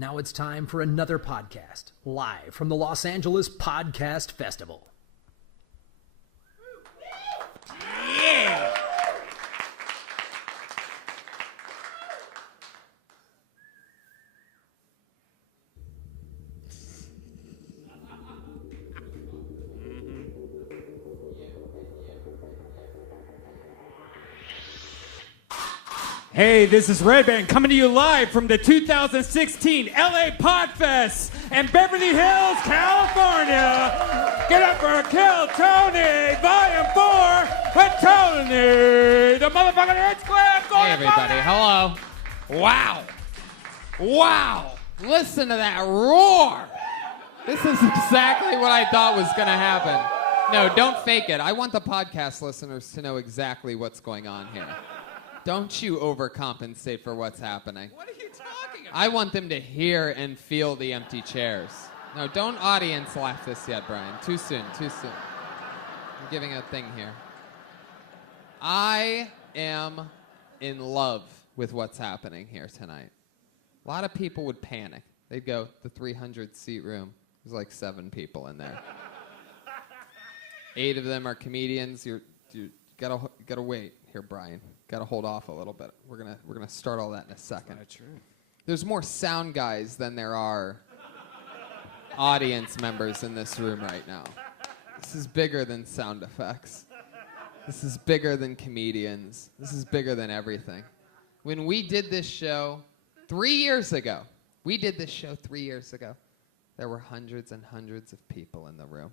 Now it's time for another podcast, live from the Los Angeles Podcast Festival. Yeah! Hey, this is Red Band coming to you live from the 2016 LA Podfest in Beverly Hills, California. Get up for Kill Tony, Volume 4 with Tony, the motherfucking Hits Club. Hey, everybody. Hello. Wow. Wow. Listen to that roar. This is exactly what I thought was going to happen. No, don't fake it. I want the podcast listeners to know exactly what's going on here. Don't you overcompensate for what's happening. What are you talking about? I want them to hear and feel the empty chairs. No, don't audience laugh this yet, Brian. Too soon, too soon. I'm giving a thing here. I am in love with what's happening here tonight. A lot of people would panic. They'd go, the 300-seat room. There's like 7 people in there. 8 of them are comedians. You gotta wait here, Brian. Gotta hold off a little bit. We're gonna start all that in a second. That's true. There's more sound guys than there are audience members in this room right now. This is bigger than sound effects. This is bigger than comedians. This is bigger than everything. When we did this show 3 years ago, there were hundreds and hundreds of people in the room.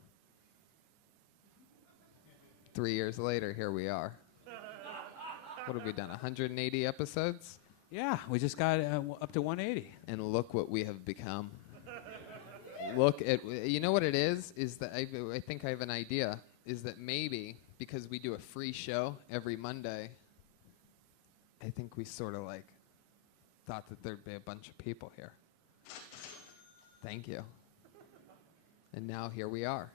3 years later, here we are. What have we done, 180 episodes? Yeah, we just got up to 180. And look what we have become. Look at, you know what it is that I think I have an idea, is that maybe because we do a free show every Monday, I think we sort of like thought that there'd be a bunch of people here. Thank you. And now here we are.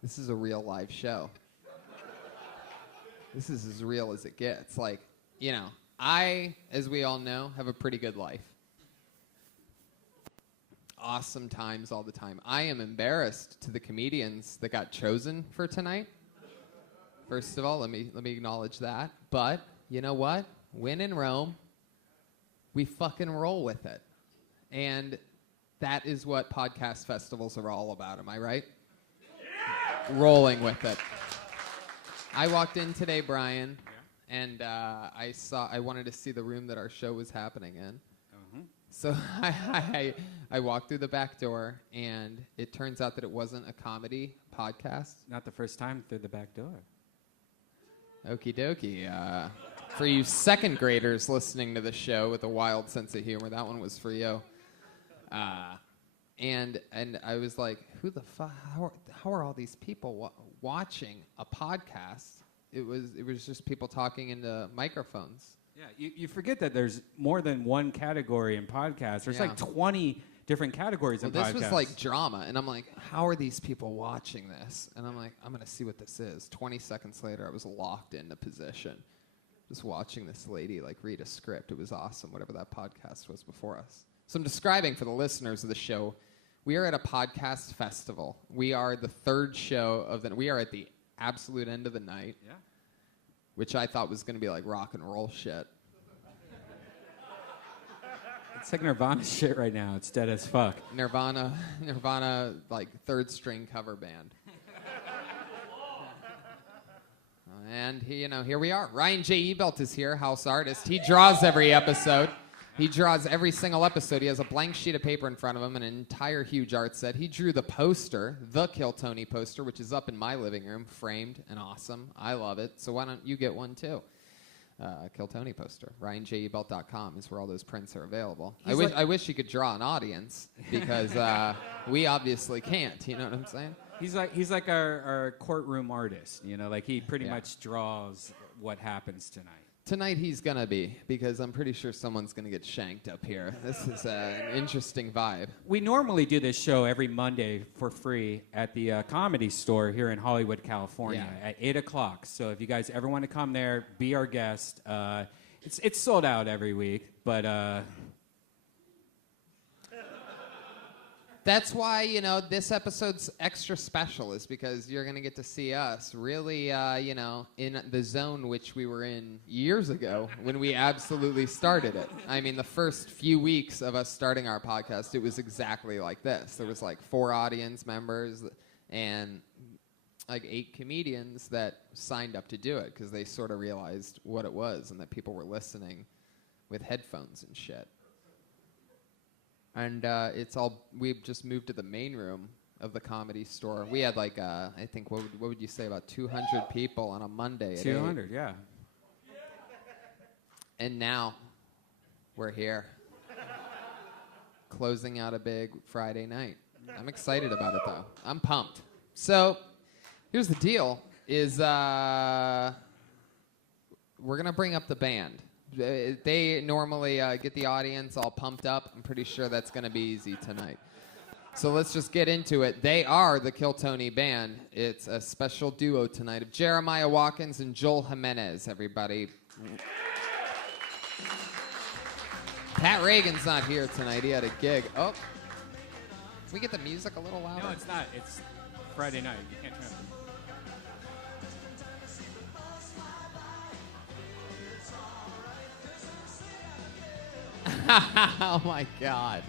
This is a real live show. This is as real as it gets. Like, you know, I, as we all know, have a pretty good life. Awesome times all the time. I am embarrassed to the comedians that got chosen for tonight. First of all, let me acknowledge that. But, you know what? When in Rome, we fucking roll with it. And that is what podcast festivals are all about. Am I right? Yeah! Rolling with it. I walked in today, Brian, and I wanted to see the room that our show was happening in. So I walked through the back door, and it turns out that it wasn't a comedy podcast. Not the first time through the back door. Okie dokie. For you second graders listening to the show with a wild sense of humor, that one was for you. And I was like, who the fuck? How are all these people watching a podcast? It was just people talking into microphones. Yeah, you forget that there's more than one category in podcasts. There's like 20 different categories in podcasts. This was like drama, and I'm like, how are these people watching this? And I'm like, I'm gonna see what this is. 20 seconds later, I was locked into position, just watching this lady like read a script. It was awesome, whatever that podcast was before us. So I'm describing for the listeners of the show, we are at a podcast festival. We are the third show of we are at the absolute end of the night, which I thought was going to be like rock and roll shit. It's like Nirvana shit right now. It's dead as fuck. Nirvana, like third string cover band. And here we are. Ryan J. Ebelt is here, house artist. He draws every episode. He draws every single episode. He has a blank sheet of paper in front of him and an entire huge art set. He drew the poster, the Kill Tony poster, which is up in my living room, framed and awesome. I love it. So why don't you get one too? Kill Tony poster. RyanJEbelt.com is where all those prints are available. I wish you could draw an audience because we obviously can't. You know what I'm saying? He's like our courtroom artist. You know, like he pretty much draws what happens tonight. Tonight he's gonna be, because I'm pretty sure someone's gonna get shanked up here. This is an interesting vibe. We normally do this show every Monday for free at the Comedy Store here in Hollywood, California at 8 o'clock. So if you guys ever want to come there, be our guest. It's sold out every week, but That's why, this episode's extra special is because you're going to get to see us really, in the zone which we were in years ago when we absolutely started it. I mean, the first few weeks of us starting our podcast, it was exactly like this. There was like 4 audience members and like 8 comedians that signed up to do it because they sort of realized what it was and that people were listening with headphones and shit. And we've just moved to the main room of the Comedy Store. We had like, I think, what would you say, about 200 people on a Monday at 200, 8. yeah. And now we're here, closing out a big Friday night. I'm excited about it, though. I'm pumped. So here's the deal, is we're going to bring up the band. They normally get the audience all pumped up. I'm pretty sure that's going to be easy tonight. So let's just get into it. They are the Kill Tony Band. It's a special duo tonight of Jeremiah Watkins and Joel Jimenez, everybody. Pat Reagan's not here tonight. He had a gig. Oh. Can we get the music a little louder? No, it's not. It's Friday night. You can't turn it. Oh my God.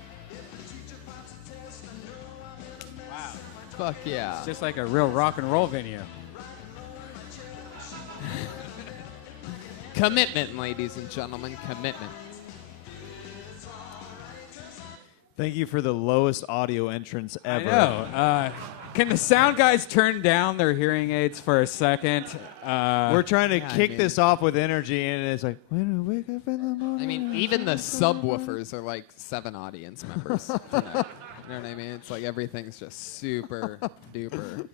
Wow. Fuck yeah. It's just like a real rock and roll venue. Commitment, ladies and gentlemen, commitment. Thank you for the lowest audio entrance ever. I know. Can the sound guys turn down their hearing aids for a second? We're trying to kick this off with energy, and it's like, when I wake up in the morning. I mean, even the subwoofers are like 7 audience members tonight. You know what I mean? It's like everything's just super duper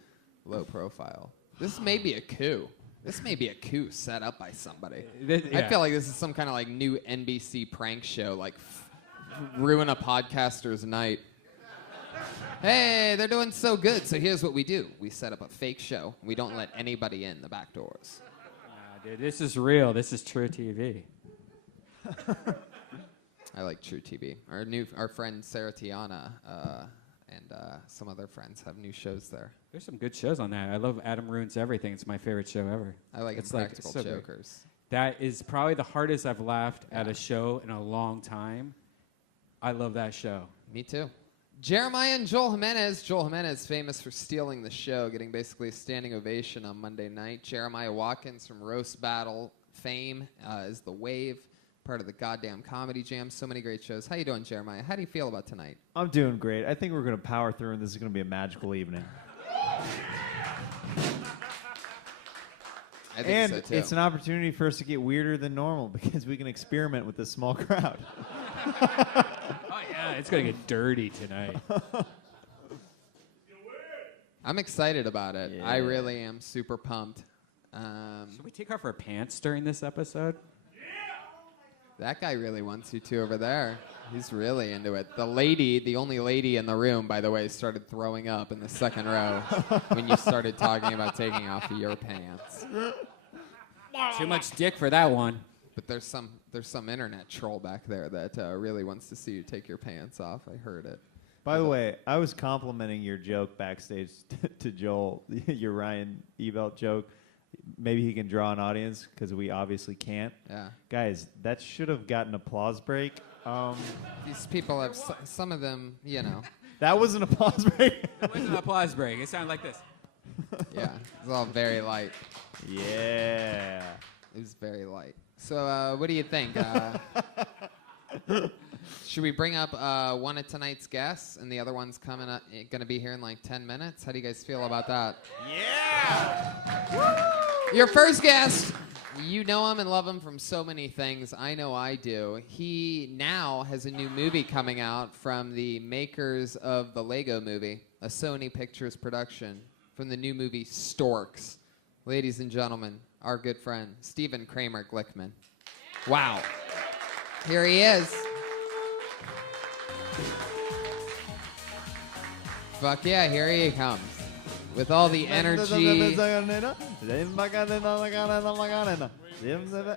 low profile. This may be a coup. This may be a coup set up by somebody. I feel like this is some kind of like new NBC prank show, like ruin a podcaster's night. Hey, they're doing so good, so here's what we do. We set up a fake show. We don't let anybody in the back doors. Dude, this is real. This is true TV. I like True TV. Our friend Sarah Tiana and some other friends have new shows there. There's some good shows on that. I love Adam Ruins Everything. It's my favorite show ever. I like Impractical Jokers. That is probably the hardest I've laughed at a show in a long time. I love that show. Me too. Jeremiah and Joel Jimenez. Joel Jimenez, famous for stealing the show, getting basically a standing ovation on Monday night. Jeremiah Watkins from Roast Battle fame is The Wave, part of the goddamn Comedy Jam. So many great shows. How you doing, Jeremiah? How do you feel about tonight? I'm doing great. I think we're going to power through, and this is going to be a magical evening. I think so, too. It's an opportunity for us to get weirder than normal because we can experiment with this small crowd. Oh, yeah, it's going to get dirty tonight. I'm excited about it. Yeah. I really am super pumped. Should we take off our pants during this episode? That guy really wants you to over there. He's really into it. The only lady in the room, by the way, started throwing up in the second row when you started talking about taking off your pants. Too much dick for that one. But there's some internet troll back there that really wants to see you take your pants off. I heard it. By the way, I was complimenting your joke backstage to Joel, your Ryan Ebelt joke. Maybe he can draw an audience because we obviously can't. Yeah. Guys, that should have gotten applause break. These people have, some of them, you know. That was an applause break. It was an applause break. It sounded like this. Yeah, it's all very light. Yeah. It was very light. So what do you think? Should we bring up one of tonight's guests and the other one's going to be here in like 10 minutes? How do you guys feel about that? Yeah! Woo! Your first guest, you know him and love him from so many things. I know I do. He now has a new movie coming out from the makers of the Lego Movie, a Sony Pictures production, from the new movie Storks. Ladies and gentlemen, our good friend, Stephen Kramer Glickman. Wow. Here he is. Fuck yeah, here he comes. With all the energy.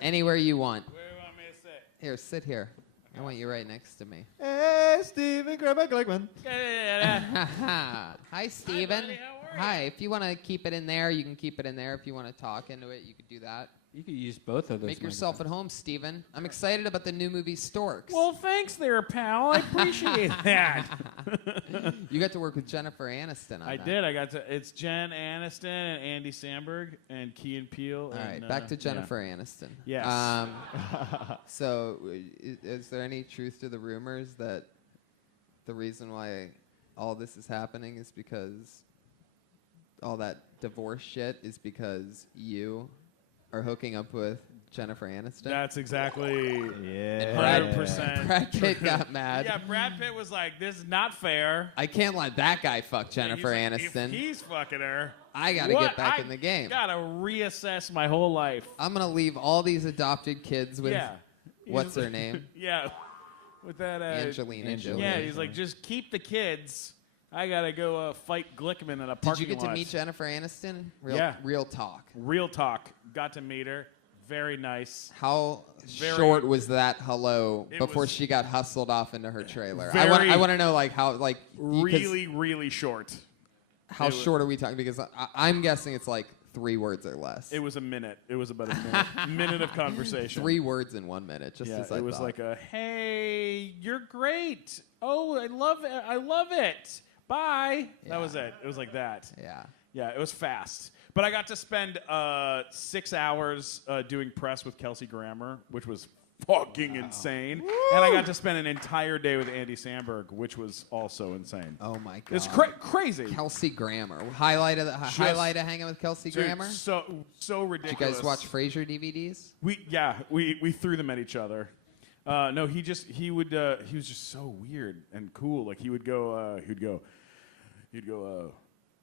Anywhere you want. Here, sit here. I want you right next to me. Hey, Steven Kramer Glickman. Hi, Steven. Hi, buddy. How are you? Hi. If you want to keep it in there, you can keep it in there. If you want to talk into it, you could do that. You could use both of those. Make yourself at home, Steven. I'm excited about the new movie Storks. Well, thanks there, pal. I appreciate that. You got to work with Jennifer Aniston on I that. did. I got to. It's Jen Aniston and Andy Samberg and Key and Peele. All right, back to Jennifer Aniston. Yes. So, is there any truth to the rumors that the reason why all this is happening is because all that divorce shit is because you are hooking up with Jennifer Aniston? That's exactly. Yeah. Brad, 100%. Brad Pitt got mad. Yeah, Brad Pitt was like, "This is not fair." I can't let that guy fuck Jennifer He's like, Aniston. If he's fucking her, I gotta get back in the game. Gotta reassess my whole life. I'm gonna leave all these adopted kids with Yeah. what's her name? Yeah, with that. Angelina Jolie. Yeah, he's like, just keep the kids. I gotta go fight Glickman in a Did parking you get to lot. meet Jennifer Aniston? Yeah. Real talk. Real talk. Got to meet her. Very nice. How Very- short was that hello It before was- she got hustled off into her trailer? Very- I want to know like how like Really, really short. how it was- short are we talking? Because I'm guessing it's like 3 words or less. It was a minute. It was about a minute. Minute of conversation. 3 words in 1 minute, just Yeah, as I it was thought. like a, hey, you're great. Oh, I love it. I love it. Bye. Yeah. That was it. It was like that. Yeah. Yeah, it was fast. But I got to spend 6 hours doing press with Kelsey Grammer, which was fucking insane. And I got to spend an entire day with Andy Samberg, which was also insane. Oh my god. It's crazy. Kelsey Grammer. Highlight of hanging with Kelsey Dude, Grammer. so ridiculous. Did you guys watch Frasier DVDs? We threw them at each other. No, he was just so weird and cool. Like he'd go,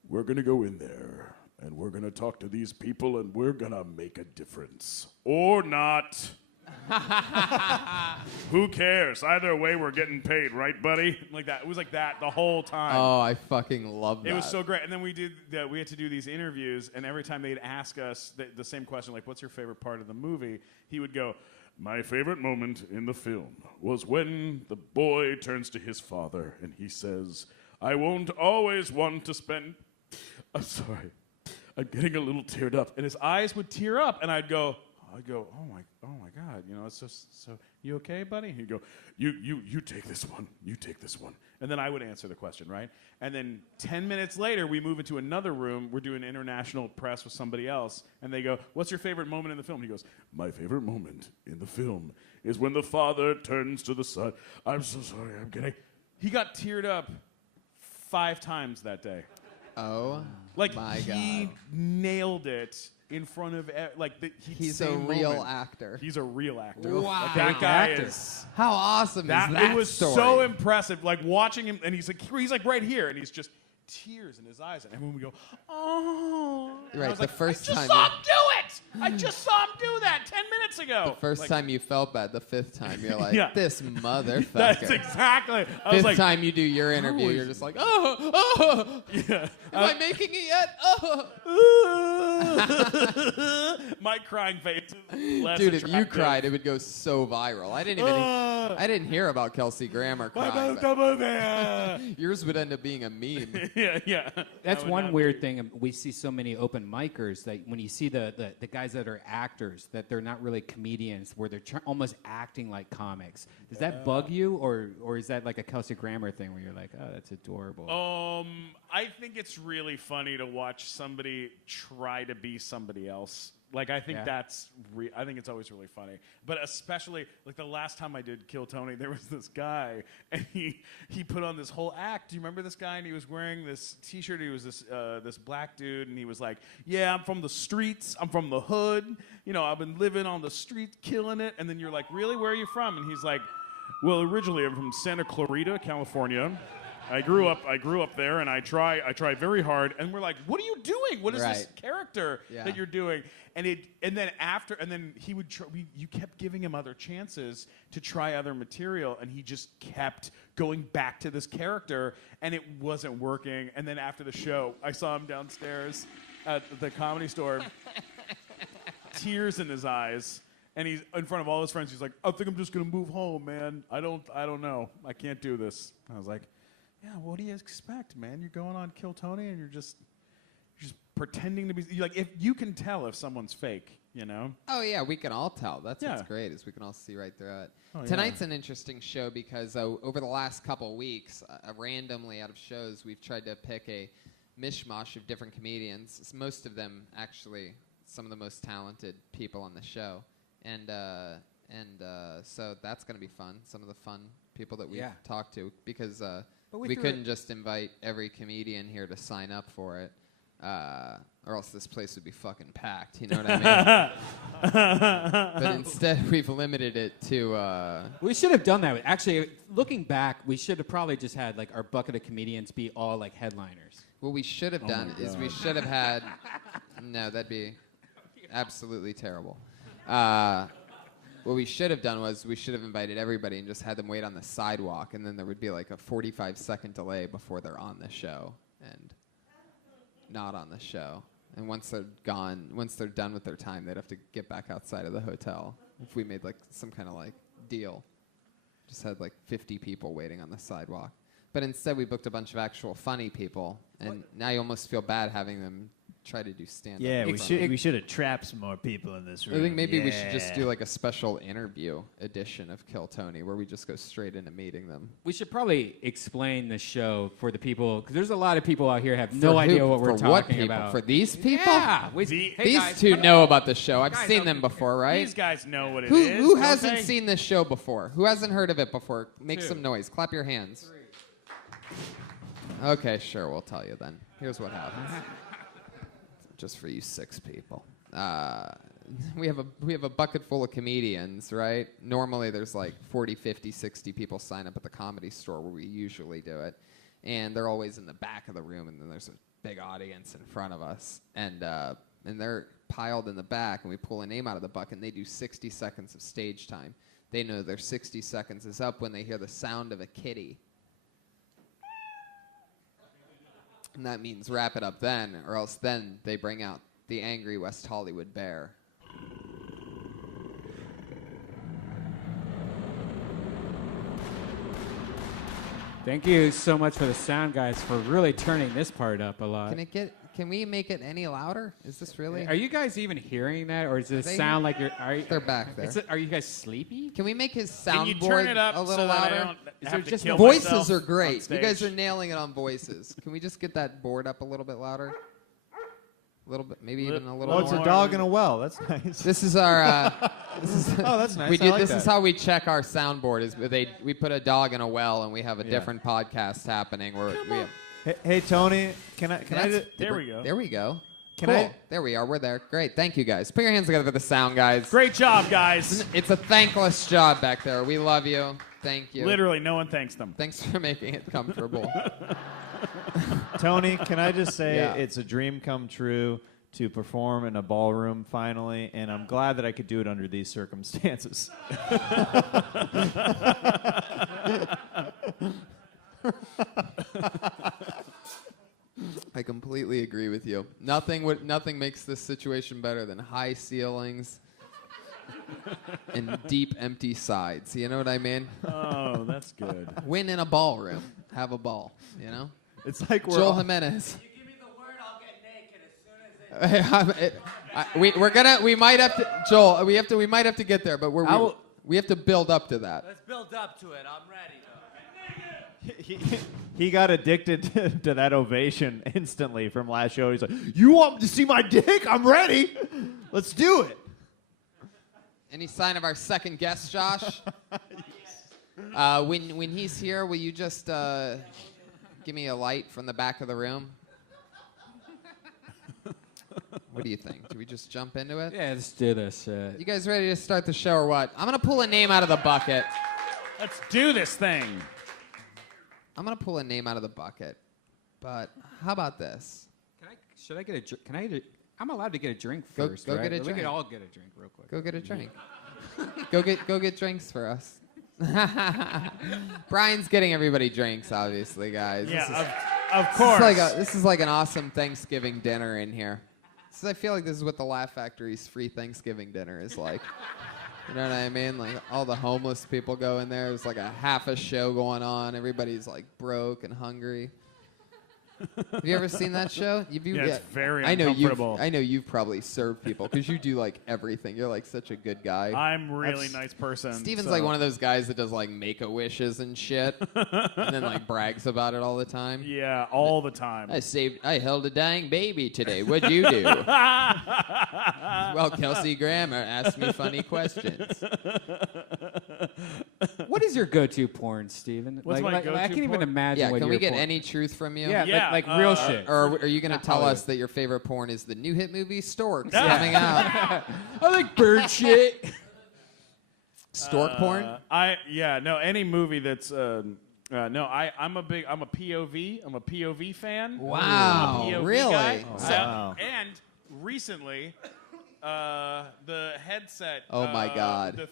we're gonna go in there and we're gonna talk to these people and we're gonna make a difference or not. Who cares? Either way, we're getting paid, right, buddy? Like that. It was like that the whole time. Oh, I fucking love that. It was so great. And then we had to do these interviews, and every time they'd ask us the same question, like, what's your favorite part of the movie? He would go, my favorite moment in the film was when the boy turns to his father, and he says, I won't always want to spend... I'm sorry. I'm getting a little teared up. And his eyes would tear up, and I'd go, oh my God, it's so. You okay, buddy? He'd go, you take this one, you take this one, and then I would answer the question, right? And then 10 minutes later, we move into another room. We're doing international press with somebody else, and they go, "What's your favorite moment in the film?" He goes, "My favorite moment in the film is when the father turns to the son." I'm so sorry, I'm getting. He got teared up 5 times that day. Oh, Like my he God. nailed it in front of He's a real actor. He's a real actor. Wow. Like, that guy actor. is. How awesome is that It was story? so impressive. Like watching him, and he's like right here, and he's just tears in his eyes, and everyone would go, "Oh!" And I Right, was the like, first I just time saw you- him do it. I just saw him do that 10 minutes ago. The first Like, time you felt bad. The 5th time you're like, Yeah. this motherfucker. That's exactly. I was 5th like, time you do your interview, is you're just like, oh, yeah. am I making it yet? Oh. My crying face. Is less Dude, if you attractive. cried, it would go so viral. I didn't hear about Kelsey Grammer crying. but yours would end up being a meme. yeah. That's That would one not weird be- thing. We see so many open micers that when you see the guys that are actors, that they're not really comedians, where they're almost acting like comics. Does that bug you, or is that like a Kelsey Grammer thing where you're like, oh, that's adorable? I think it's really funny to watch somebody try to be somebody else. Like, I think Yeah. I think it's always really funny. But especially, like, the last time I did Kill Tony, there was this guy, and he put on this whole act. Do you remember this guy? And he was wearing this T-shirt. He was this black dude, and he was like, yeah, I'm from the streets. I'm from the hood. I've been living on the street, killing it. And then you're like, really? Where are you from? And he's like, well, originally I'm from Santa Clarita, California. I grew up there, and I try very hard. And we're like, what are you doing? What is this Right. character Yeah. that you're doing? And then he would you kept giving him other chances to try other material, and he just kept going back to this character, and it wasn't working. And then after the show, I saw him downstairs at the Comedy Store, tears in his eyes. And he's in front of all his friends. He's like, I think I'm just gonna move home, man. I don't know. I can't do this. And I was like, yeah, what do you expect, man? You're going on Kill Tony and you're just pretending to be like, if you can tell if someone's fake, you know? Oh yeah, we can all tell. That's Yeah. what's great is we can all see right through it. Oh, Tonight's an interesting show because over the last couple weeks, randomly out of shows, we've tried to pick a mishmash of different comedians. Most of them actually some of the most talented people on the show, and so that's going to be fun. Some of the fun people that we've talked to because we couldn't just invite every comedian here to sign up for it. Or else this place would be fucking packed, you know what I mean? But instead, we've limited it to... We should have done that. Actually, looking back, we should have probably just had like our bucket of comedians be all like headliners. What we should have done is we should have had... No, that'd be absolutely terrible. What we should have done was we should have invited everybody and just had them wait on the sidewalk, and then there would be like a 45-second delay before they're on the show and not on the show. And once they're done with their time, they'd have to get back outside of the hotel. If we made like some kind of like deal, just had like 50 people waiting on the sidewalk. But instead, we booked a bunch of actual funny people, and now you almost feel bad having them try to do stand-up. Yeah, we should have trapped some more people in this room. I think maybe we should just do like a special interview edition of Kill Tony where we just go straight into meeting them. We should probably explain the show for the people, because there's a lot of people out here have no idea what we're talking about. For these people? Yeah. These two know about the show. I've seen them before, right? These guys know what it is. Who hasn't seen this show before? Who hasn't heard of it before? Make some noise. Clap your hands. 3. Okay, sure. We'll tell you then. Here's what happens. Just for you 6 people. We have a bucket full of comedians, right? Normally there's like 40, 50, 60 people sign up at the Comedy Store where we usually do it. And they're always in the back of the room, and then there's a big audience in front of us. And they're piled in the back, and we pull a name out of the bucket, and they do 60 seconds of stage time. They know their 60 seconds is up when they hear the sound of a kitty. And that means wrap it up then, or else then they bring out the angry West Hollywood bear. Thank you so much for the sound, guys, for really turning this part up a lot. Can we make it any louder? Is this really? Are you guys even hearing that, or does this sound like you're? They're back there. Are you guys sleepy? Can we make his Can you soundboard turn it up a little so that I louder? don't have to kill Voices myself are great. on You guys stage? are nailing it on voices. Can we just get that board up a little bit louder? A little bit, maybe even a little Oh, more. it's a dog in a well. That's nice. This is our. Oh, that's nice. This is how we check our soundboard. Is we put a dog in a well, and we have a different podcast happening where we have. Hey, Tony, can I There we go. There we go. Can Cool. I- There we are. We're there. Great. Thank you, guys. Put your hands together for the sound, guys. Great job, guys. It's a thankless job back there. We love you. Thank you. Literally, no one thanks them. Thanks for making it comfortable. Tony, can I just say Yeah. it's a dream come true to perform in a ballroom finally, and I'm glad that I could do it under these circumstances. I completely agree with you. Nothing makes this situation better than high ceilings and deep empty sides. You know what I mean? Oh, that's good. Win in a ballroom. Have a ball. You know? It's like we're Joel all- Jimenez. You give me the word, I'll get naked as soon as it. We might have to, Joel. We might have to get there, but we have to build up to that. Let's build up to it. I'm ready, though. He got addicted to that ovation instantly from last show. He's like, "You want to see my dick? I'm ready. Let's do it." Any sign of our second guest, Josh? When he's here, will you just give me a light from the back of the room? What do you think? Do we just jump into it? Yeah, let's do this. You guys ready to start the show or what? I'm going to pull a name out of the bucket. Let's do this thing. I'm going to pull a name out of the bucket. But how about this? Should I get a drink? I'm allowed to get a drink Go- first, go right? get a We drink. could all get a drink real quick. Go get a drink. Go get drinks for us. Brian's getting everybody drinks, obviously, guys. Yeah, of course. This is like an awesome Thanksgiving dinner in here. I feel like this is what the Laugh Factory's free Thanksgiving dinner is like. You know what I mean? Like all the homeless people go in there. There's like a half a show going on. Everybody's like broke and hungry. Have you ever seen that show? It's very uncomfortable. I know you've probably served people because you do like everything. You're like such a good guy. I'm really nice person. Steven's so. like one of those guys that does like Make-A-Wishes and shit, and then like brags about it all the time. Yeah, all the time. I held a dying baby today. What'd you do? Well, Kelsey Grammer asked me funny questions. What is your go-to porn, Steven? What's my go-to I can't even porn? imagine Yeah, what can your we get porn- any truth from you? Yeah, like real shit. Or are you going to tell Hollywood. us that your favorite porn is the new hit movie Storks coming out? I like bird shit. Stork porn? Any movie that's I'm a POV. I'm a POV fan. Wow, I'm a POV really? guy. Oh, wow. And recently, the headset. Oh, my God. The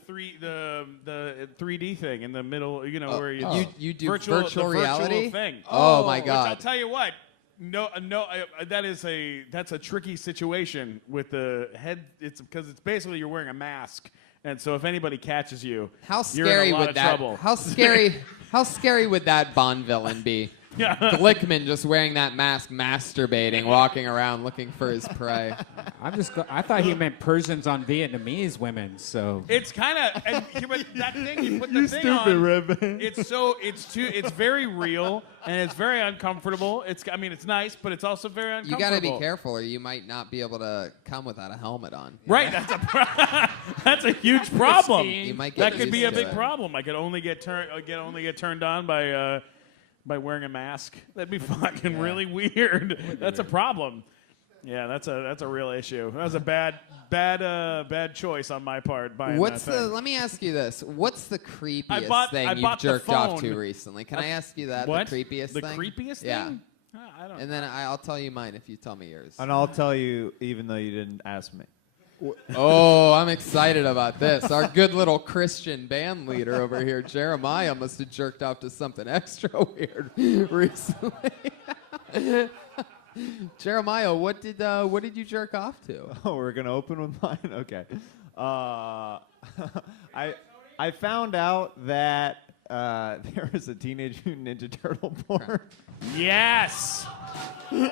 3D thing in the middle. You know where You do virtual reality? thing. Oh, my Which God. I'll tell you what. That's a tricky situation with the head. It's because it's basically you're wearing a mask, and so if anybody catches you, How you're in scary a lot would of that? trouble. How scary would that Bond villain be? Glickman just wearing that mask, masturbating, walking around looking for his prey. I thought he meant Persians on Vietnamese women. So It's kind of that thing you put the thing on. Red Man. It's very real and it's very uncomfortable. It's nice, but it's also very You uncomfortable. got to be careful, or you might not be able to come without a helmet on. Right, that's a huge problem. You might get That could be a used to big it. problem. I could only get turned on by wearing a mask. That'd be fucking really weird. That's a problem. Yeah, that's a real issue. That was a bad choice on my part. Buying that thing. Let me ask you this. What's the creepiest I thing you've bought the jerked off phone. to recently? Can I ask you that? What? The creepiest The thing? creepiest Yeah. thing? I don't. And then I'll tell you mine if you tell me yours. And I'll tell you, even though you didn't ask me. Oh, I'm excited about this. Our good little Christian band leader over here, Jeremiah, must have jerked off to something extra weird recently. Jeremiah, what did you jerk off to? Oh, we're gonna open with mine. Okay. I found out that there was a Teenage Mutant Ninja Turtle porn. Yes. And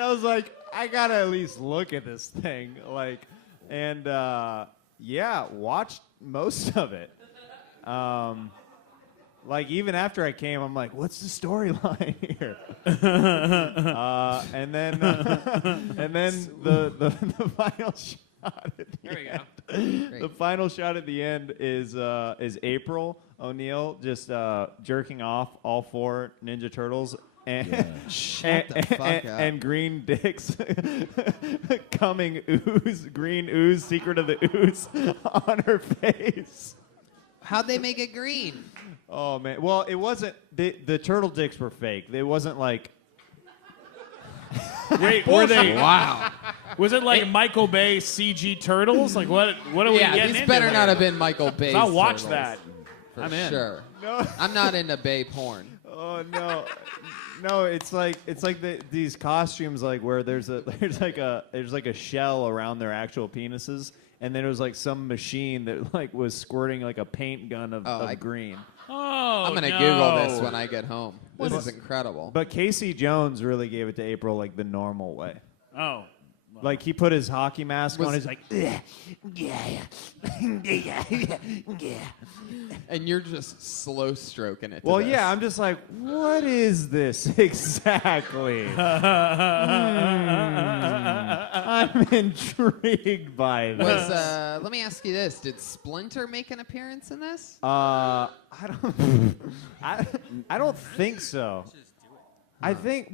I was like, I gotta at least look at this thing, watched most of it. Even after I came, I'm like, what's the storyline here? And then the final shot at the end. Great. The final shot at the end is April O'Neil just jerking off all 4 Ninja Turtles. And, Shut the fuck up. and green dicks coming green ooze, secret of the ooze on her face. How'd they make it green? Oh man! Well, it wasn't. The turtle dicks were fake. It wasn't like. Wait, were they? Wow. Was it like Michael Bay CG turtles? Like what? What are we Yeah, getting these into better here? not have been Michael Bay's I'll watch turtles. that. For I'm in. sure. No. I'm not into Bay porn. Oh no. No, it's like these costumes where there's like a shell around their actual penises, and then there was like some machine that was squirting like a paint gun of green. Oh, I'm gonna no. Google this when I get home. This is incredible. But Casey Jones really gave it to April the normal way. Oh. Like he put his hockey mask on. He's like, And you're just slow stroking it. well, to this. yeah. I'm just like, what is this exactly? I'm intrigued by this. Let me ask you this: did Splinter make an appearance in this? I don't think so. I think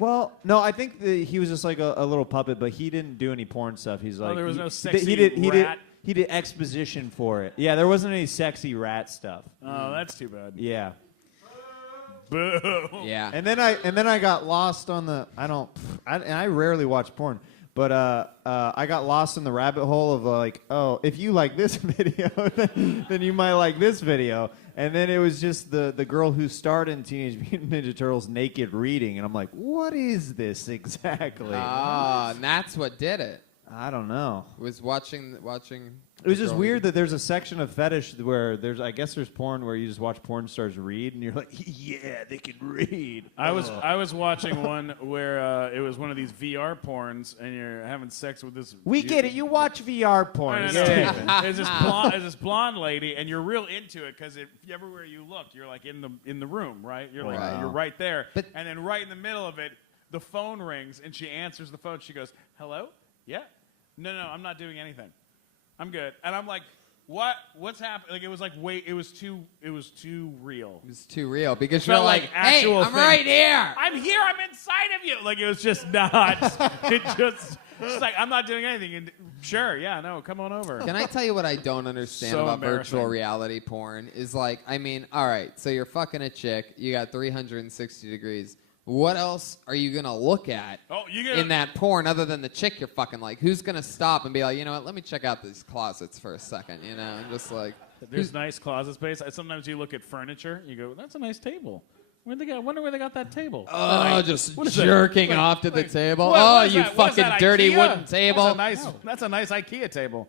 he was just like a little puppet, but he didn't do any porn stuff. He's like, there was no he sexy did rat? he did exposition for it. Yeah, there wasn't any sexy rat stuff. Oh, that's too bad. Yeah. Boo. Yeah. And then I got lost on the I rarely watch porn, but I got lost in the rabbit hole of if you like this video, then you might like this video. And then it was just the girl who starred in Teenage Mutant Ninja Turtles naked reading, and I'm like, what is this exactly? Ah, and that's what did it. I don't know. Was watching. It was just weird that there's a section of fetish where I guess there's porn where you just watch porn stars read, and you're like, yeah, they can read. I was watching one where it was one of these VR porns, and you're having sex with this. We get it. You watch VR porn. No. There's this blonde lady, and you're real into it because everywhere you look, you're like in the room, right? You're like you're right there, and then right in the middle of it, the phone rings, and she answers the phone. She goes, "Hello? Yeah? No, I'm not doing anything. I'm good." And I'm like, "What? What's happening?" Like it was like, wait, it was too real. It was too real because Felt you're like, "Hey, actual I'm thing. right here. I'm here. I'm inside of you." Like it was just not. It's like I'm not doing anything. And sure, yeah, no, come on over. Can I tell you what I don't understand So about embarrassing. virtual reality porn? Is like, I mean, all right, so you're fucking a chick, you got 360 degrees. What else are you gonna look at in that porn other than the chick you're fucking? Like, who's gonna stop and be like, you know what? Let me check out these closets for a second. You know, and just like, There's nice closet space. Sometimes you look at furniture, you go, "That's a nice table. I wonder where they got that table." just jerking off to the table. What is You that? What is fucking that, dirty IKEA? wooden table. That's a nice IKEA table.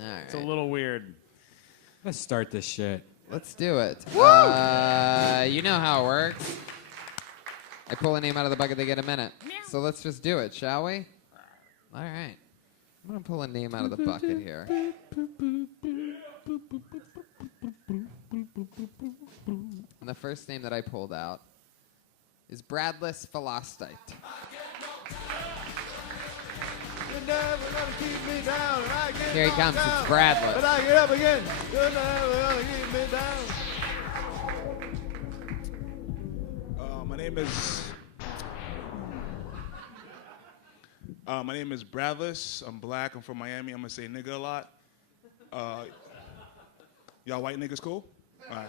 All right. It's a little weird. Let's start this shit. Let's do it. You know how it works. I pull a name out of the bucket, they get a minute. So let's just do it, shall we? All right. I'm going to pull a name out of the bucket here. And the first name that I pulled out is Bradless Philostite. You're never gonna keep me down, and I get Here he comes. knocked It's down, Bradless. but I get up again. You're never gonna keep me down. My name is Bradless. I'm black. I'm from Miami. I'm gonna say nigga a lot. Y'all white niggas cool? All right.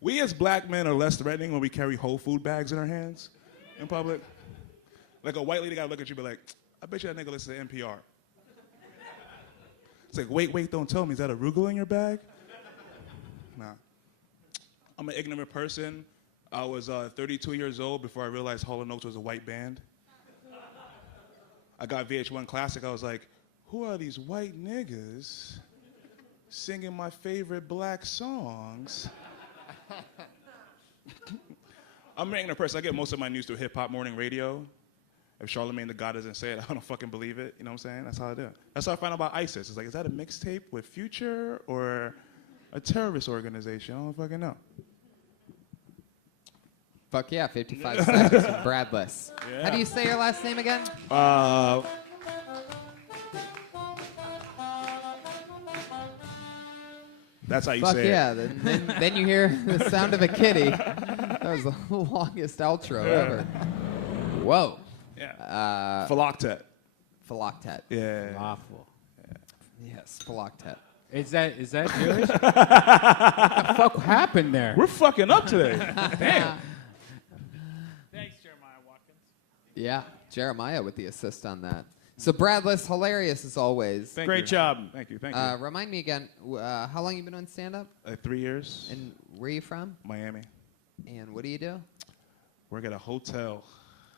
We as black men are less threatening when we carry whole food bags in our hands in public. Like a white lady gotta look at you and be like, "I bet you that nigga listens to NPR." It's like, wait, don't tell me. Is that arugula in your bag? Nah. I'm an ignorant person. I was 32 years old before I realized Hall & Oates was a white band. I got VH1 Classic. I was like, who are these white niggas singing my favorite black songs? I'm an ignorant person. I get most of my news through hip-hop morning radio. If Charlemagne the God doesn't say it, I don't fucking believe it. You know what I'm saying? That's how I do it. That's how I find out about ISIS. It's like, is that a mixtape with Future or a terrorist organization? I don't fucking know. Fuck yeah, 55 seconds from Bradless. Yeah. How do you say your last name again? That's how you Fuck say yeah. it. Then you hear the sound of a kitty. That was the longest outro ever. Whoa. Yeah. Philoctet. Philoctet. Yeah. Awful. Yes, Philoctet. Is that Jewish? What the fuck happened there? We're fucking up today. Damn. Thanks, Jeremiah Watkins. Yeah, Jeremiah with the assist on that. So Bradless, hilarious as always. Great job. Thank you. Thank you. Remind me again, how long you been doing stand-up? 3 years. And where are you from? Miami. And what do you do? Work at a hotel.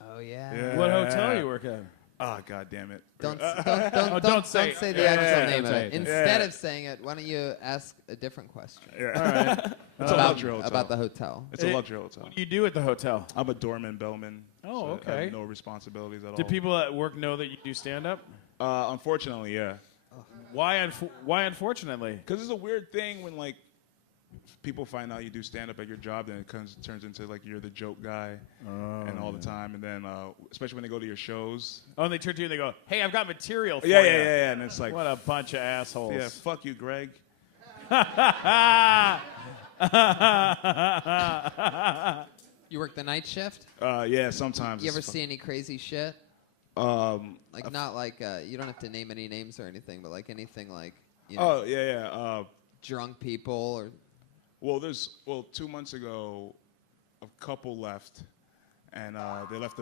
Oh, yeah. Yeah. What hotel you work at? Oh, God damn it. Don't Don't say the actual name of say it. it. Instead of saying it, why don't you ask a different question? Yeah. All right. It's a luxury hotel. About the hotel. It's a luxury hotel. What do you do at the hotel? I'm a doorman, bellman. Oh, so I okay. have no responsibilities at all. Do people at work know that you do stand-up? Unfortunately, yeah. Why unfortunately? Because it's a weird thing when, like, people find out you do stand-up at your job, then it turns into, like, you're the joke guy and all the time. And then, especially when they go to your shows. Oh, and they turn to you and they go, "Hey, I've got material for Yeah, you." yeah, yeah, yeah. And it's like, What a bunch of assholes. yeah, fuck you, Greg. You work the night shift? Yeah, sometimes. You ever it's see any crazy shit? Like, not like, you don't have to name any names or anything, but like anything like, you know, Oh, yeah, yeah. drunk people or... Well, 2 months ago, a couple left, and they left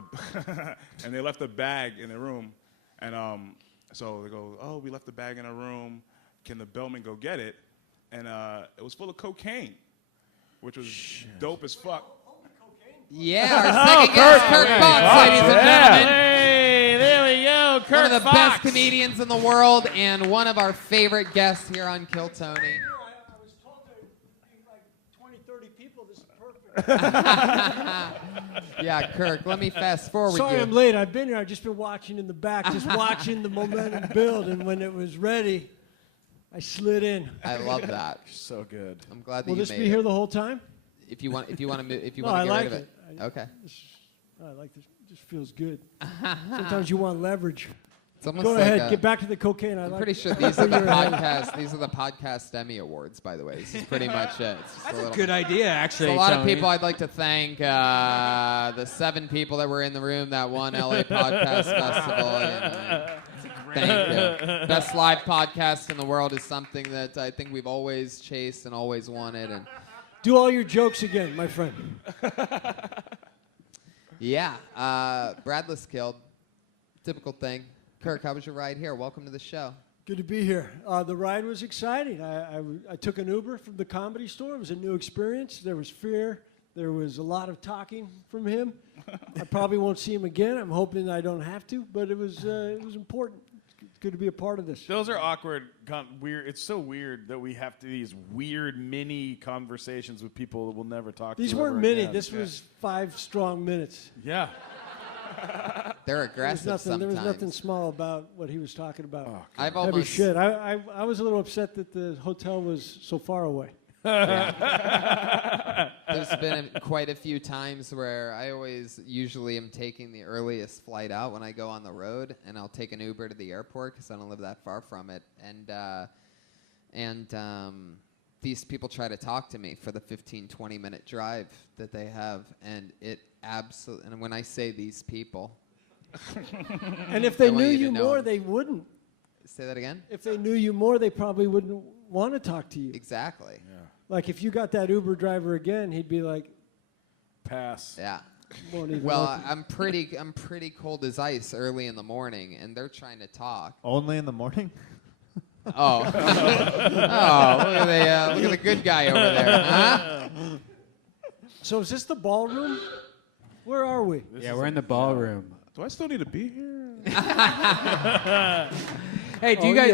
a bag in the room, and so they go, "Oh, we left the bag in a room. Can the bellman go get it?" And it was full of cocaine, which was dope as fuck. Yeah, our second guest, Kirk Fox, ladies and gentlemen. Hey, there we Kirk one of the Fox. best comedians in the world and one of our favorite guests here on Kill Tony. I was told there'd be like 20, 30 people. This is perfect. Yeah, Kirk, let me fast forward Sorry you. I'm late. I've been here. I've just been watching in the back, just watching the momentum build. And when it was ready, I slid in. I love that. So good. I'm glad that Will you this made be it. here the whole time? If you want to move, if you No, want I to get like rid of it. it. Okay. I like this. It just feels good. Sometimes you want leverage. It's almost Go like ahead. a- Get back to the cocaine. I'm like pretty it. sure these are the You're ahead. podcast. These are the podcast Emmy Awards, by the way. This is pretty much it. It's just That's a a little. good idea, actually. There's a lot of Tony. people I'd like to thank. The 7 people that were in the room that won LA Podcast Festival. Thank you. Best live podcast in the world is something that I think we've always chased and always wanted. And Do all your jokes again, my friend. yeah, Bradless killed. Typical thing. Kirk, how was your ride here? Welcome to the show. Good to be here. The ride was exciting. I took an Uber from the Comedy Store. It was a new experience. There was fear. There was a lot of talking from him. I probably won't see him again. I'm hoping I don't have to, but it was important. It's good to be a part of this. Those are awkward, weird. It's so weird that we have to these weird mini conversations with people that we'll never talk These to. weren't ever many. again. This was 5 strong minutes. Yeah. They're There was aggressive nothing. sometimes. There was nothing small about what he was talking about. I've Heavy almost shit. I was a little upset that the hotel was so far away. There's been quite a few times where I usually am taking the earliest flight out when I go on the road, and I'll take an Uber to the airport because I don't live that far from it. And these people try to talk to me for the 15, 20-minute drive that they have, and it absolutely. And when I say these people, And if they I want knew you to you know. more, they wouldn't. say that again. If they knew you more, they probably wouldn't want to talk to you. Exactly. Like if you got that Uber driver again, he'd be like, Pass. Yeah. won't even Well, look. I'm pretty cold as ice early in the morning, and they're trying to talk. Only in the morning? Oh, look at the good guy over there, huh? So is this the ballroom? Where are we? Yeah, we're in the ballroom. Do I still need to be here? Hey, do Oh, you guys,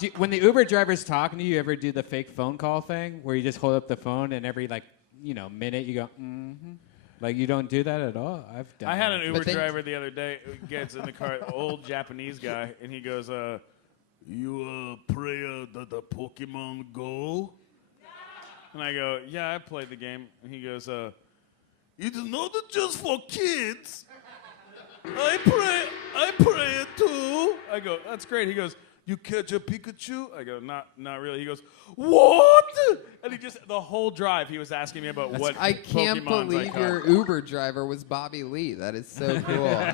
yeah. when the Uber driver's talking to you, ever do the fake phone call thing where you just hold up the phone and every minute you go, mm-hmm? Like you don't do that at all? I've done I had that. an Uber But they- driver the other day who gets in the car, old Japanese guy, and he goes, you play the Pokemon Go? And I go, yeah, I played the game. And he goes, it's not just for kids. I play it too. I go, that's great. He goes, you catch a Pikachu? I go, not really. He goes, what? And he just, the whole drive, he was asking me about what I can't Pokemons believe caught. your Uber driver was Bobby Lee. That is so cool.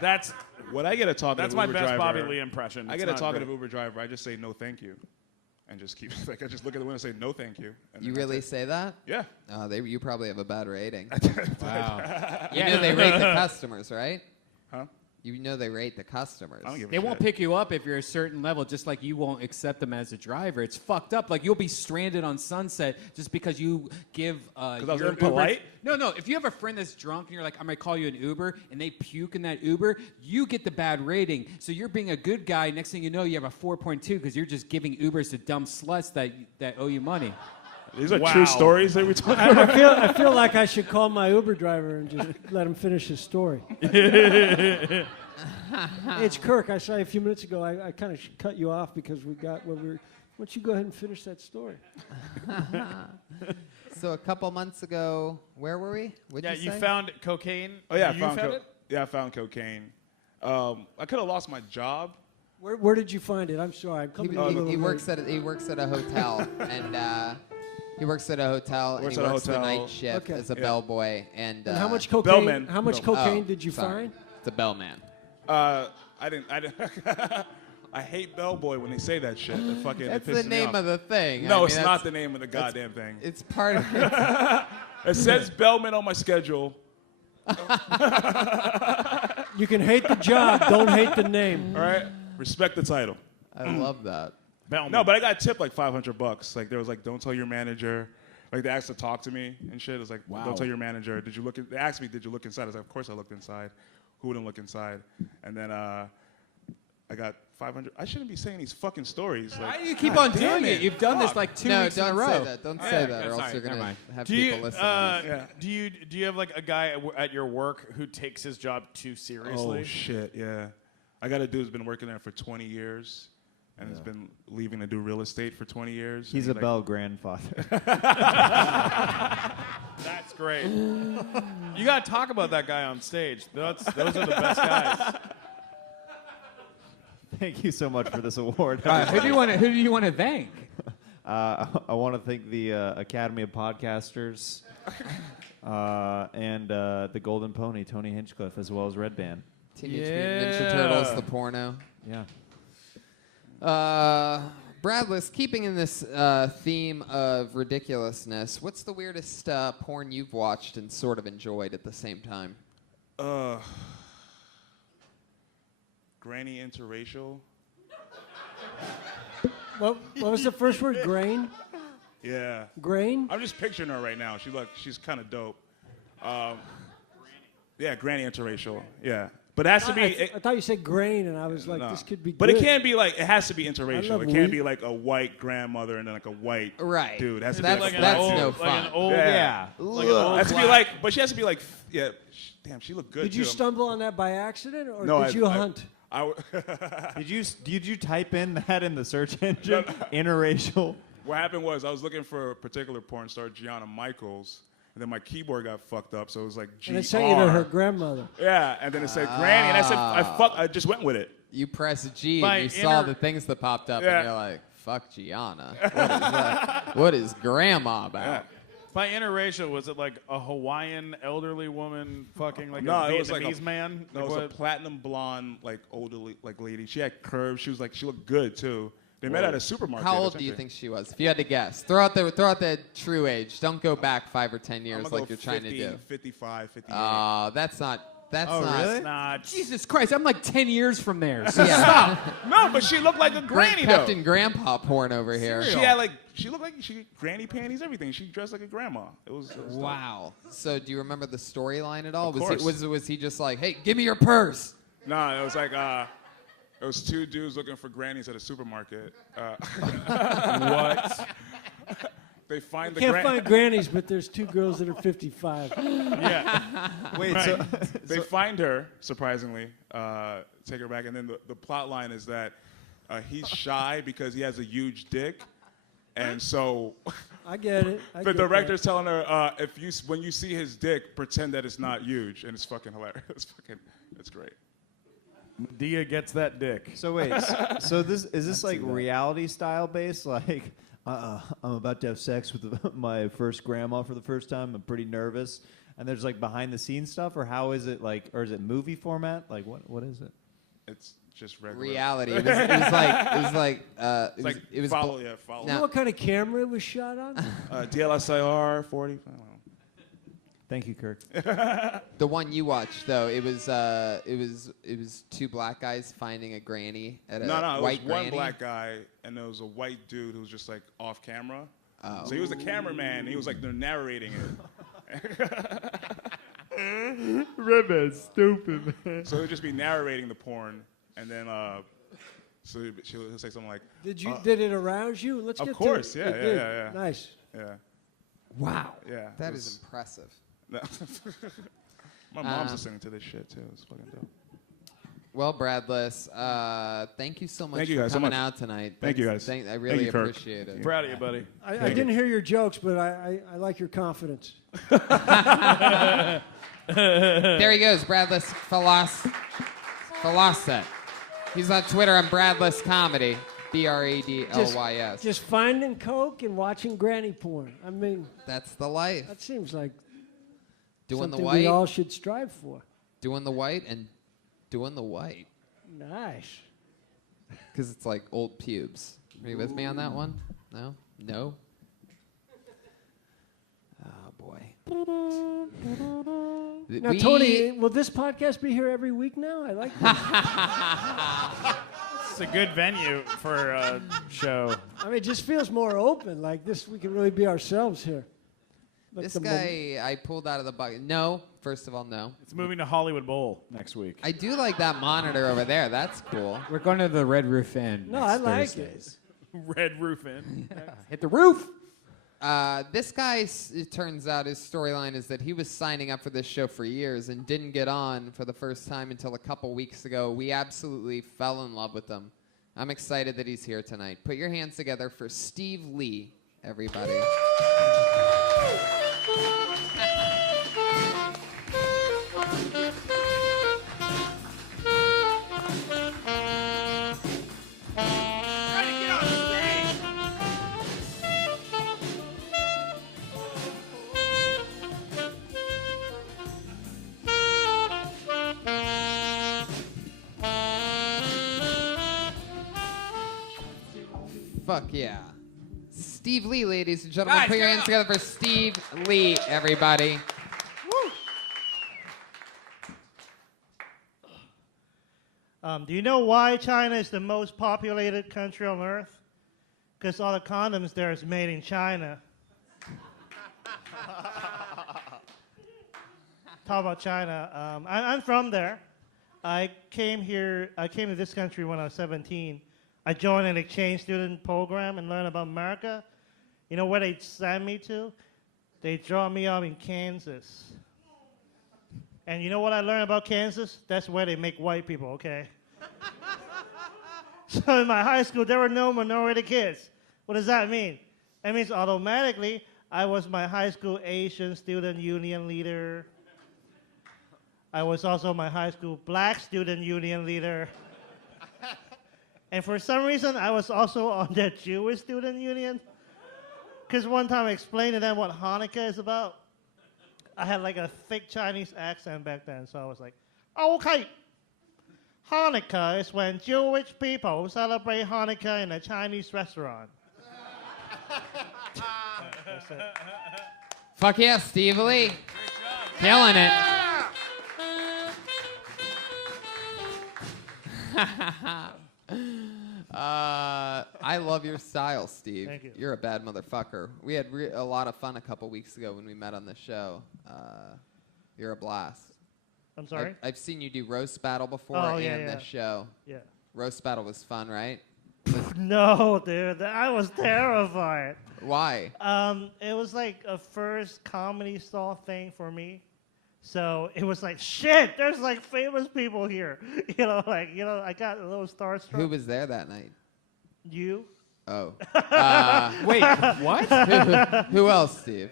That's When I get a talkative That's my Uber best driver, Bobby Lee impression. I It's get a not talkative great. Uber driver. I just say no, thank you, and just keep like I just look at the window and say no, thank you. And You then really that's it. say that? Yeah. Oh, you probably have a bad rating. Wow. You know they rate the customers, right? Huh? You know they rate the customers. I don't give a They shit. won't pick you up if you're a certain level, just like you won't accept them as a driver. It's fucked up. Like you'll be stranded on Sunset just because you give. Because I was your impolite? Uber. No. If you have a friend that's drunk and you're like, I'm gonna call you an Uber, and they puke in that Uber, you get the bad rating. So you're being a good guy. Next thing you know, you have a 4.2 because you're just giving Ubers to dumb sluts that owe you money. These are Wow. true stories that we talk about. I feel like I should call my Uber driver and just let him finish his story. Hey, it's Kirk. I saw you a few minutes ago. I kind of cut you off because we got what we were. Why don't you go ahead and finish that story? So a couple months ago, where were we? What'd Yeah, you you say? found cocaine. Oh yeah, you found it. Yeah, I found cocaine. I could have lost my job. Where did you find it? I'm sorry. I'm coming in a little He late. works at a hotel, and he works at a hotel, and Works he at a works the hotel. night shift Okay. as a Yeah. bellboy. And And how much cocaine? Bellman. How much Bellman. cocaine Oh, did you sorry. find? It's a bellman. I didn't. I hate bellboy when they say that shit. It fucking That's it the pisses me name off. of the thing. No, I mean, it's that's- not the name of the goddamn thing. It's part of it. It says bellman on my schedule. You can hate the job, don't hate the name. All right, respect the title. I love that. No, but I got tipped like $500. Like there was like, don't tell your manager. Like they asked to talk to me and shit. It's like, don't tell your manager. Did you look? They asked me, did you look inside? I was like, of course I looked inside. Who wouldn't look inside? And then I got 500. I shouldn't be saying these fucking stories. Why Like, do you keep on doing it? You've done this Fuck. like 2 No, weeks in a don't row. say that. Don't say that, or else sorry, you're never gonna mind. have Do you, people listen. Yeah. do you have like a guy at your work who takes his job too seriously? Oh shit, yeah. I got a dude who's been working there for 20 years, and has been leaving to do real estate for 20 years. He's and a Bell grandfather. That's great. You got to talk about that guy on stage. Those are the best guys. Thank you so much for this award. Who do you want to thank? I want to thank the Academy of Podcasters and the Golden Pony, Tony Hinchcliffe, as well as Red Band. Teenage Mutant Ninja Turtles, the porno. Yeah. Bradless, keeping in this theme of ridiculousness, what's the weirdest porn you've watched and sort of enjoyed at the same time? Granny interracial. What was the first word? Grain? Yeah. Grain? I'm just picturing her right now. She's kind of dope. Yeah, granny interracial. Yeah. But it has to be. I thought you said grain, and I was like, Nah. this could be But good. it can't be like, it has to be I interracial. love It can't wheat. be like a white grandmother and then like a white Right. dude. It has to That's- be like a that's black no dude. fun. Like an old, Yeah. like an old It has to be black- like, but she has to be like, yeah, damn, she looked good Did you too. stumble on that by accident, or No, did you hunt? Did you type in that in the search engine? Interracial. What happened was I was looking for a particular porn star, Gianna Michaels, and then my keyboard got fucked up, so it was like GR. And it sent you to her grandmother. Yeah, and then it said Granny, and I said, I just went with it. You press G By and you saw inter- the things that popped up, Yeah. and you're like, fuck Gianna. What is that? What is grandma about? Yeah. By interracial, was it like a Hawaiian elderly woman fucking like No, a it was like Vietnamese man? No, Like it was a what? platinum blonde, like older, like lady. She had curves. She looked good too. They met at a supermarket. How That's old do you interesting. think she was? If you had to guess. Throw out the true age. Don't go back 5 or 10 I'm years gonna like go you're trying to 50, do. 55, 58. That's not. Oh, really? Nah, Jesus Christ, I'm like 10 years from there. So Yeah. No, but she looked like a granny though. Captain Grandpa porn over here. She looked like granny panties, everything. She dressed like a grandma. It was Wow. So do you remember the storyline at all? Of course. Was he just like, hey, give me your purse? No, it was like it was two dudes looking for grannies at a supermarket. what? They find the Can't find grannies, but there's two girls that are 55. Yeah. Wait, Right. They find her, surprisingly, take her back, and then the plot line is that he's shy because he has a huge dick, and so I get it. the director's telling her when you see his dick, pretend that it's not huge, and it's fucking hilarious. It's great. Dia gets that dick. So wait, so this is this like reality style based? Like, I'm about to have sex with my first grandma for the first time. I'm pretty nervous. And there's like behind the scenes stuff, or how is it like, or is it movie format? Like, what is it? It's just regular Reality. It was like follow. You Now- know what kind of camera it was shot on? DLSIR 40. I don't know. Thank you, Kirk. The one you watched though, it was two black guys finding a granny at a No, it white was granny. one black guy, and there was a white dude who was just like off camera. Oh. So he was the cameraman, and he was like, they're narrating it. Redman's stupid, man. So he'll just be narrating the porn, and then so he'll say something like, Did it arouse you? Let's Of get course, to yeah, it. It yeah, did. yeah, yeah. Nice. yeah, Wow. yeah. That it is was- impressive. My mom's listening to this shit too. It's fucking dope. Well, Bradless, thank you so much Thank you for guy so coming much. out tonight. Thank you, guys. I really you, Kirk. appreciate it. Proud of you, buddy. I didn't hear your jokes, but I like your confidence. There he goes, Bradless Philosset. He's on Twitter. I'm Bradless Comedy. BRADLYS. Just finding coke and watching granny porn. I mean, That's the life. that seems like Doing the something white, we all should strive for. doing the white, and doing the white. Nice. Because it's like old pubes. Are you with me on that one? No? No? Oh, boy. Now, Tony, will this podcast be here every week now? I like that. It's a good venue for a show. I mean, it just feels more open. Like this, we can really be ourselves here. This guy I pulled out of the bucket. No, first of all, no. It's moving to Hollywood Bowl next week. I do like that monitor over there. That's cool. We're going to the Red Roof Inn. No, next I like Thursdays. Red Roof Inn. Hit the roof. This guy, it turns out, his storyline is that he was signing up for this show for years and didn't get on for the first time until a couple weeks ago. We absolutely fell in love with him. I'm excited that he's here tonight. Put your hands together for Steve Lee, everybody. Fuck yeah. Steve Lee, ladies and gentlemen. Guys, put your get hands up. together for Steve Lee, everybody. Do you know why China is the most populated country on Earth? Because all the condoms there is made in China. Talk about China. I'm from there. I came to this country when I was 17. I joined an exchange student program and learned about America. You know where they sent me to? They dropped me off in Kansas. And you know what I learned about Kansas? That's where they make white people, okay? So in my high school, there were no minority kids. What does that mean? That means automatically I was my high school Asian student union leader. I was also my high school black student union leader. And for some reason, I was also on the Jewish student union. Because one time I explained to them what Hanukkah is about. I had like a thick Chinese accent back then, so I was like, okay. Hanukkah is when Jewish people celebrate Hanukkah in a Chinese restaurant. That's it. Fuck yeah, Steve Lee. Killing it. I love your style, Steve. Thank you. You're a bad motherfucker. We had a lot of fun a couple weeks ago when we met on the show. You're a blast. I'm sorry? I've seen you do roast battle before Oh, yeah, and yeah. this show. Yeah. Roast battle was fun, right? No, dude, I was terrified. Why? It was like a first comedy stall thing for me. So it was like, shit, there's like famous people here. I got a little starstruck. Who was there that night? You? Oh. Wait, what? Who else, Steve?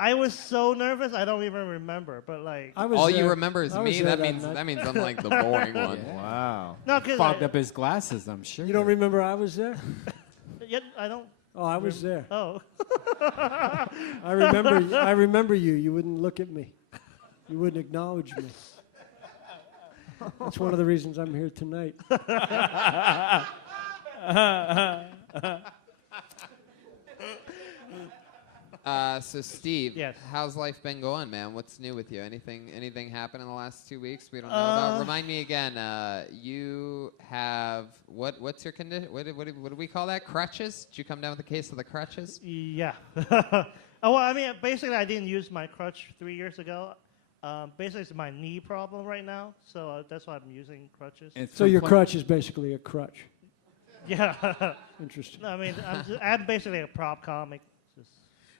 I was so nervous, I don't even remember. But like, I was All there. you remember is I was me? there That means I'm like the boring one. Wow. no, because Fogged up his glasses, I'm sure. You don't remember I was there? I don't. Oh, I was there. Oh, I remember. I remember you. You wouldn't look at me. You wouldn't acknowledge me. That's one of the reasons I'm here tonight. So Steve, Yes. how's life been going, man? What's new with you? Anything happened in the last 2 weeks we don't know about? Remind me again. You have what's your condition? What do we call that? Crutches? Did you come down with a case of the crutches? yeah. Oh, well, I mean, basically, I didn't use my crutch 3 years ago. Basically, it's my knee problem right now, so that's why I'm using crutches. So your crutch is basically a crutch. Yeah. Interesting. No, I mean, I'm basically a prop comic.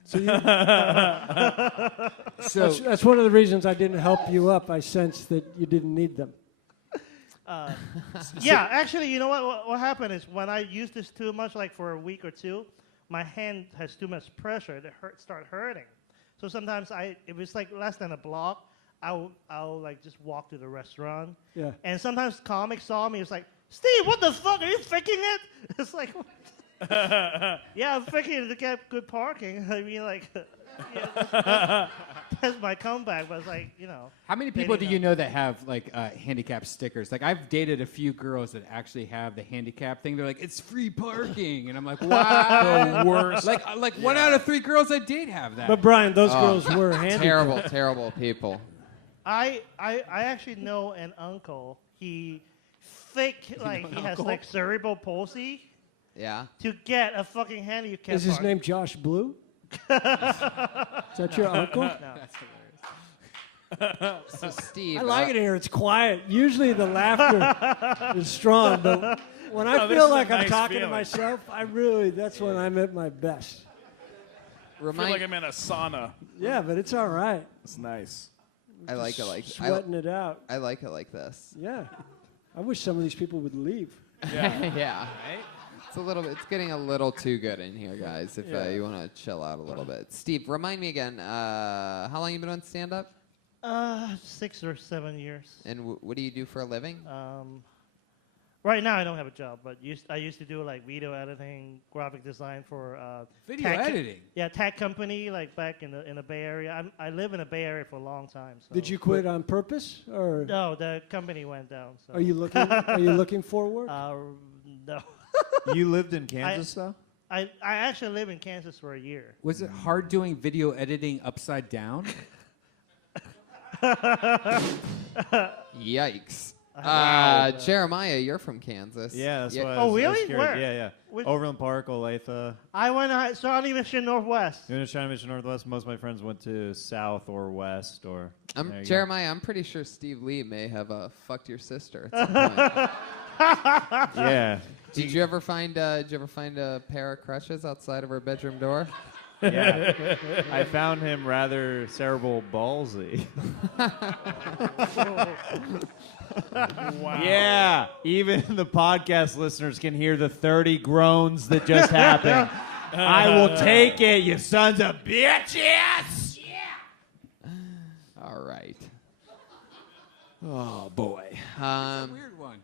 So So that's one of the reasons I didn't help you up. I sensed that you didn't need them. Yeah, actually, you know what happened is when I used this too much, like for a week or two, my hand has too much pressure. It start hurting. So sometimes if it's like less than a block, I'll like just walk to the restaurant. Yeah. And sometimes comics saw me. It's like, Steve, what the fuck? Are you faking it? It's like, yeah, I'm faking it to get good parking. I mean, like, yeah, that's my comeback. But it's like, how many people do you know that have like handicap stickers? Like I've dated a few girls that actually have the handicap thing. They're like, it's free parking, and I'm like, wow, the worst. Like 1 out of 3 girls I date have that. But Brian, those girls were handicapped. Terrible people. I actually know an uncle. He has like cerebral palsy. Yeah. To get a fucking handicap. Is his park. name Josh Blue? Is that your uncle? So Steve, I like it here. It's quiet. Usually the laughter is strong, but when I No, this feel is a like I'm nice talking feeling. to myself, that's when I'm at my best. I feel like I'm in a sauna. Yeah, but it's all right. It's nice. I like it like Sweating it out. I like it like this. Yeah. I wish some of these people would leave. Yeah. It's getting a little too good in here, guys. If you want to chill out a little bit. Steve, remind me again. How long you been on stand-up? 6 or 7 years. And what do you do for a living? Right now, I don't have a job, but I used to do like video editing, graphic design for Video editing? Yeah, tech company like back in the Bay Area. I live in the Bay Area for a long time. So. Did you quit on purpose, or No, the company went down. So. are you looking for work? No. You lived in Kansas, though? I actually lived in Kansas for a year. Was it hard doing video editing upside down? Yikes. Jeremiah, you're from Kansas. Yeah, that's Yeah. why. Oh, really? Scared. Where? Yeah. Which- Overland Park, Olathe. I went to Shawnee Mission Northwest. You went to Shawnee Mission Northwest. Most of my friends went to South or West or. There you go. Jeremiah, I'm pretty sure Steve Lee may have fucked your sister at some point. Yeah. Did you ever find a pair of crutches outside of her bedroom door? Yeah. I found him rather cerebral ballsy. Wow. Yeah. Even the podcast listeners can hear the 30 groans that just happened. I will take it, you sons of bitches. All right. Oh, boy. Weird one.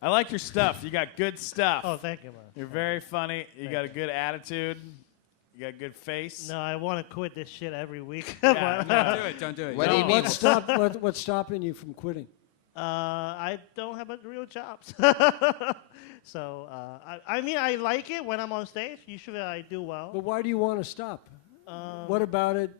I like your stuff. You got good stuff. Oh, thank you, man. You're very funny. You got a good attitude. You got a good face. No, I want to quit this shit every week. Yeah, no. Don't do it. What do you mean? What's stopping you from quitting? I don't have a real job. So, I mean, I like it when I'm on stage. Usually I do well. But why do you want to stop? What about it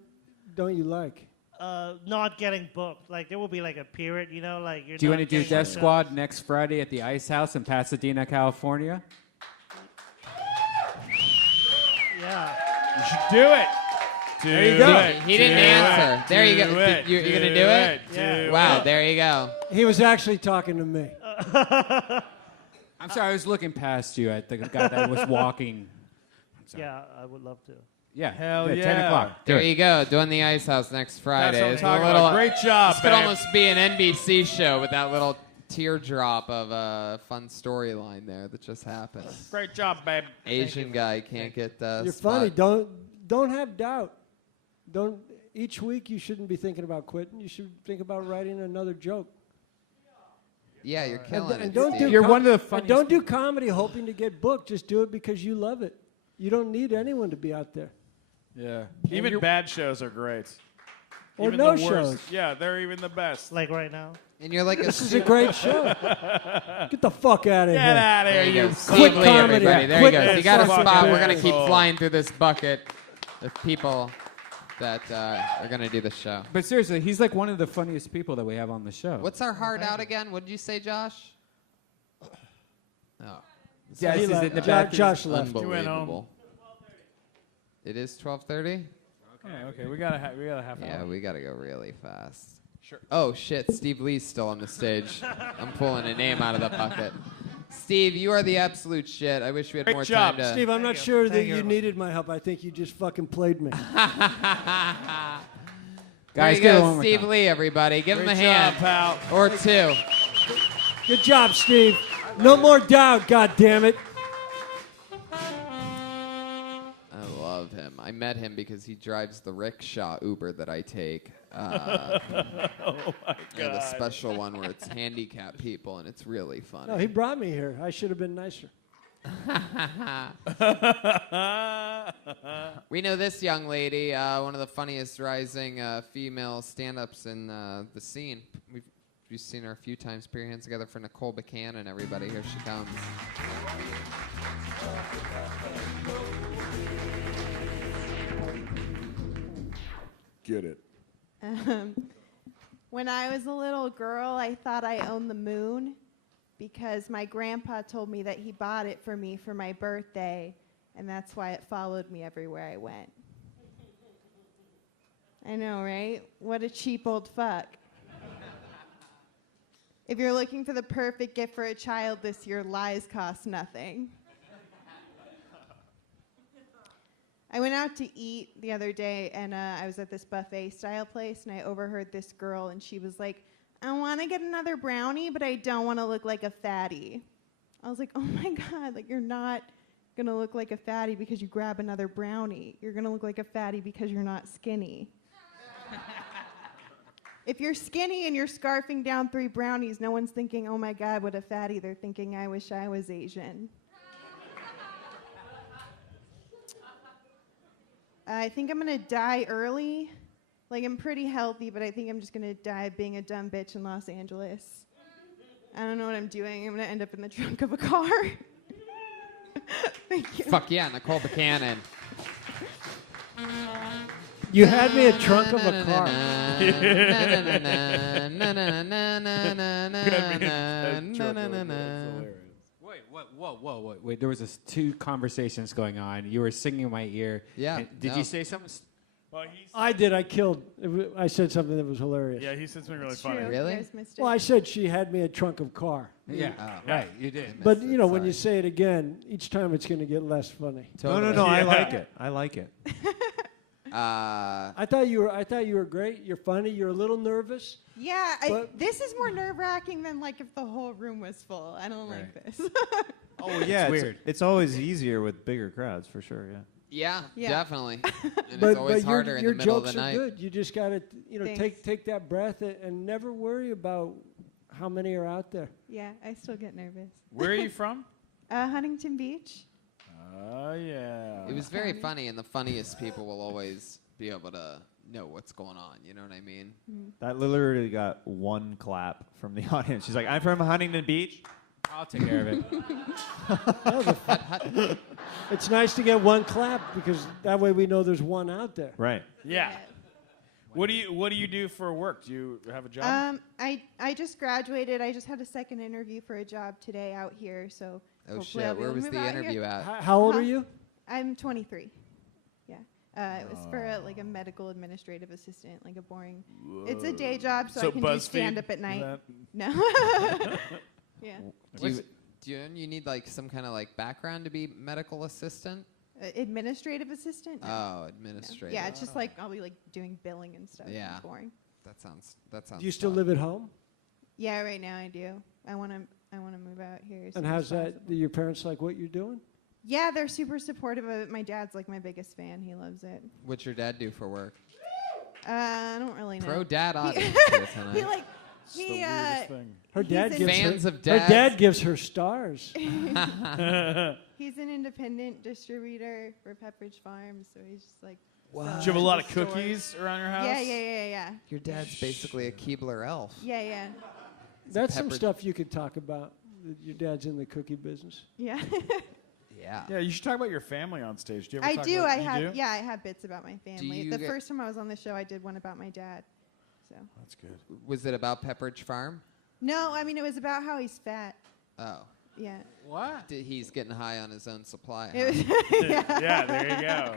don't you like? Not getting booked. Like, there will be like a period, you know, like you're Do you not want to do getting Death shows. Squad next Friday at the Ice House in Pasadena, California? Yeah. You should do it. There you go. He didn't answer. There you go. You're going to do it? Yeah. Wow, there you go. He was actually talking to me. I'm sorry, I was looking past you at the guy that was walking. Yeah, I would love to. Yeah. Hell 10 yeah. o'clock. Do There it. you go, doing the Ice House next Friday. That's what I'm It's a talking little- about. Great job, This could babe. almost be an NBC show with that little teardrop of a fun storyline there that just happened. Great job, babe. Asian guy can't get You're spot. funny. Don't have doubt. Don't. Each week you shouldn't be thinking about quitting. You should think about writing another joke. Yeah, you're killing And it. don't Steve. do You're one of the and funniest don't do comedy hoping to get booked. Just do it because you love it. You don't need anyone to be out there. Yeah. Even bad shows are great. Or Even no the worst. shows. Yeah, they're even the best. Like right now. And you're like a This is a great show. Get the fuck out of Get here. out of here, There you go. you Steve Lee, comedy. everybody. There Quit you go. this You got a fucking spot. We're going to keep asshole. flying through this bucket of people that are going to do the show. But seriously, he's like one of the funniest people that we have on the show. What's our hard out again? What did you say, Josh? Oh. Yes, He is left. it in the back? Josh left. Unbelievable. It is 12:30? Yeah, okay, we got a half Yeah, hour. we got to go really fast. Sure. Oh, shit. Steve Lee's still on the stage. I'm pulling a name out of the bucket. Steve, you are the absolute shit. I wish we had Great more job, time to... Steve, I'm not sure that Thank you you. needed my help. I think you just fucking played me. There Guys, you give it go, one more Steve time. Lee, everybody. Give him Great a hand. job, pal. Or two. Good job, Steve. No more doubt, goddammit. I love him. I met him because he drives the rickshaw Uber that I take. Oh my Yeah, the God. special one where it's handicapped people, and it's really funny. No, he brought me here. I should have been nicer. We know this young lady, one of the funniest rising female stand-ups in the scene. We've seen her a few times. Put your hands together for Nicole Buchanan, everybody. Here she comes. Get it. When I was a little girl, I thought I owned the moon because my grandpa told me that he bought it for me for my birthday, and that's why it followed me everywhere I went. I know, right? What a cheap old fuck. If you're looking for the perfect gift for a child this year, lies cost nothing. I went out to eat the other day, and I was at this buffet-style place, and I overheard this girl, and she was like, I want to get another brownie, but I don't want to look like a fatty. I was like, oh my God, like you're not going to look like a fatty because you grab another brownie. You're going to look like a fatty because you're not skinny. If you're skinny and you're scarfing down 3 brownies, no one's thinking, oh my God, what a fatty. They're thinking, I wish I was Asian. I think I'm going to die early. Like, I'm pretty healthy, but I think I'm just going to die being a dumb bitch in Los Angeles. I don't know what I'm doing. I'm going to end up in the trunk of a car. Thank you. Fuck yeah, Nicole Buchanan. You had me a trunk of a car. Wait. There was two conversations going on. You were singing in my ear. Yeah. Did you say something? Well, I did. I killed. I said something that was hilarious. yeah, he said something really It's funny. true. Really? You guys missed it. Well, I said she had me a trunk of car. Yeah. Right. You did. But, you know, when you say it again, each time it's going to get less funny. Totally. No. I Yeah. like it. I like it. I thought you were great. You're funny. You're a little nervous. Yeah, But- this is more nerve-wracking than like if the whole room was full. I don't like this. Oh, yeah. It's weird. It's always easier with bigger crowds, for sure, yeah. Yeah, Yeah. definitely. And But it's always your harder in the middle of jokes the are night. good. You just got to, Thanks. take that breath and never worry about how many are out there. Yeah, I still get nervous. Where are you from? Huntington Beach. Oh, yeah. It was very funny, and the funniest people will always be able to know what's going on. You know what I mean? That literally got one clap from the audience. She's like, I'm from Huntington Beach. I'll take care of it. It's nice to get one clap because that way we know there's one out there. Right. Yeah. What do you do for work? Do you have a job? I just graduated. I just had a second interview for a job today out here. So Oh hopefully I'll shit! be Where able to was move the out interview here. at? How old Huh? are you? I'm 23. Yeah. It was for like a medical administrative assistant, like a boring. It's a day job, so I can do BuzzFeed, stand up at is night. that- No. Yeah. Do you need like some kind of like background to be medical assistant? Administrative assistant? No. Oh, administrative. Yeah, it's just like I'll be like doing billing and stuff. Yeah. It's boring. That sounds. Do you still tough. live at home? Yeah, right now I do. I want to move out here. as And soon as how's that? possible. Do your parents like what you're doing? Yeah, they're super supportive of it. My dad's like my biggest fan. He loves it. What's your dad do for work? I don't really know. Pro dad audience He here tonight. he like It's the he weirdest thing. Her He's dad in- gives Fans her, of her dads. dad gives her stars. he's an independent distributor for Pepperidge Farm, so he's just like. Wow. sells Do you have a lot of to the cookies stores. around your house? Yeah. Your dad's basically a Keebler elf. Yeah. That's some Pepperidge- stuff you could talk about. Your dad's in the cookie business. Yeah. Yeah. Yeah, you should talk about your family on stage. Do you ever I talk do. about I you have. do? Yeah, I have bits about my family. you The get- first time I was on the show, I did one about my dad. So. That's good. Was it about Pepperidge Farm? No, I mean it was about how he's fat. Oh. Yeah. What? He's getting high on his own supply. It was Yeah, there you go.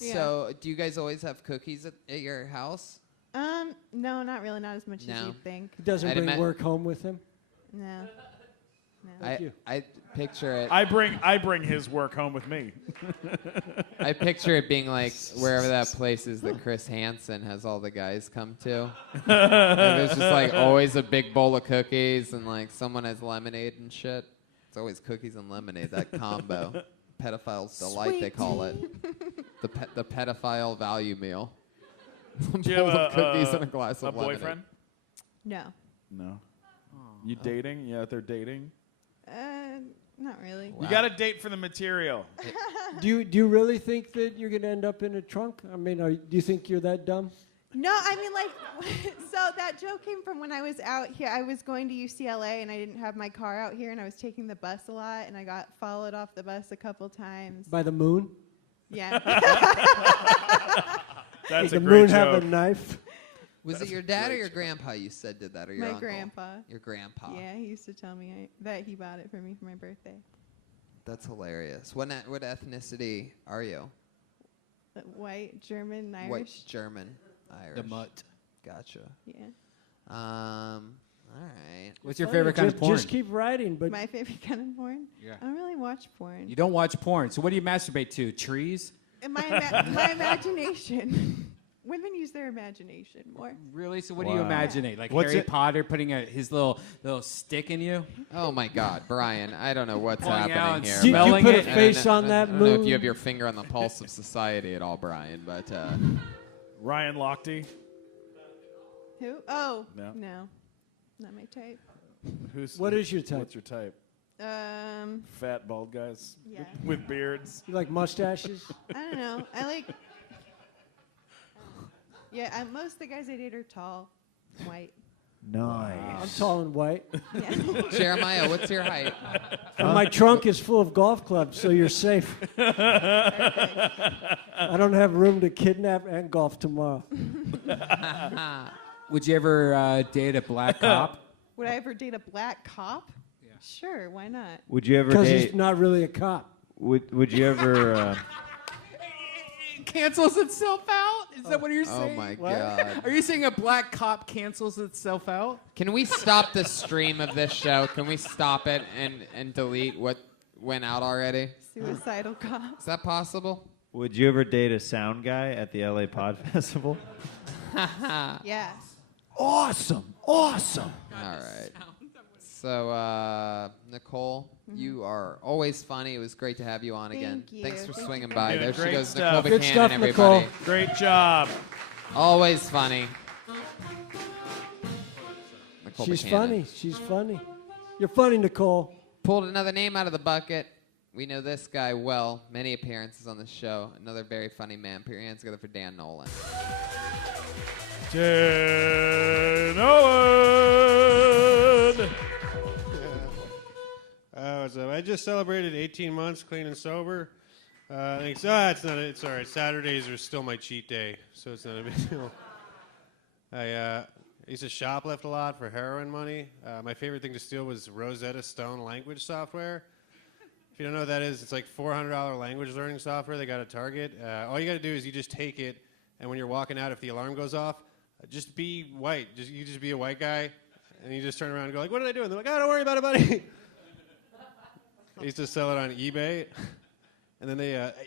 Yeah. So, do you guys always have cookies at your house? No, not really. Not as much as No. you'd think. He doesn't I'd bring ima- work home with him. No. I picture it. I bring his work home with me. I picture it being like wherever that place is that Chris Hansen has all the guys come to. And there's just like always a big bowl of cookies and like someone has lemonade and shit. It's always cookies and lemonade, that combo. Pedophile's delight, they call it. The pedophile value meal. A Do you bowl have of cookies and a glass a of lemonade. boyfriend? No. No. You dating? You out there dating? Not really. You got to date for the material. Do you really think that you're going to end up in a trunk? I mean, do you think you're that dumb? No, I mean like, so that joke came from when I was out here. I was going to UCLA and I didn't have my car out here, and I was taking the bus a lot, and I got followed off the bus a couple times. By the moon? Yeah. That's Does a the great moon joke. have a knife? Was it your dad or your grandpa you said did that, or your My uncle? grandpa. Your grandpa. Yeah, he used to tell me that he bought it for me for my birthday. That's hilarious. What ethnicity are you? White, German, Irish. White German. Irish. The mutt. Gotcha. Yeah. All right. What's your favorite kind of porn? Just keep writing, but My favorite kind of porn? Yeah. I don't really watch porn. You don't watch porn, so what do you masturbate to? Trees? And my imagination. Women use their imagination more. Really? So what do you imaginate? Like What's Harry it- Potter putting his little stick in you? Oh my God, Brian! I don't know what's Pulling out happening and here. Did you smelling put a it? face on I that don't know if moon? you have your finger on the pulse of society at all, Brian, but Ryan Lochte. Who? Oh, No. no. Not my type. What is your type? What's your type? Um, Fat bald guys Yeah. with beards. You like mustaches? I don't know. I like. Yeah, most of the guys I date are tall, white. Nice. I'm tall and white. Yeah. Jeremiah, what's your height? And my trunk is full of golf clubs, so you're safe. I don't have room to kidnap and golf tomorrow. Would you ever date a black cop? Would I ever date a black cop? Yeah. Sure, why not? Would you ever Because date? he's not really a cop. Would you ever? It cancels itself out? Is that what you're Oh saying? my What? God! Are you saying a black cop cancels itself out? Can we stop the stream of this show? Can we stop it and delete what went out already? Suicidal cop. Is that possible? Would you ever date a sound guy at the LA Pod Festival? Yeah. Awesome. Awesome. All right. So, Nicole, you are always funny. It was great to have you on again. Thank you. Thanks for Thank swinging you. by. Doing There she great goes, stuff. Nicole Good Buchanan, stuff, everybody. Nicole. Great job. Always funny. Nicole She's Buchanan. funny. She's funny. You're funny, Nicole. Pulled another name out of the bucket. We know this guy well. Many appearances on the show. Another very funny man. Put your hands together for Dan Nolan. Dan Nolan. So I just celebrated 18 months clean and sober. It's not. It's all right. Saturdays are still my cheat day, so it's not a big deal. I used to shoplift a lot for heroin money. My favorite thing to steal was Rosetta Stone language software. If you don't know what that is, it's like $400 language learning software they got at Target. All you got to do is you just take it, and when you're walking out, if the alarm goes off, just be white. You just be a white guy, and you just turn around and go like, "What did I do?" And they're like, "Oh, don't worry about it, buddy." I used to sell it on eBay, and then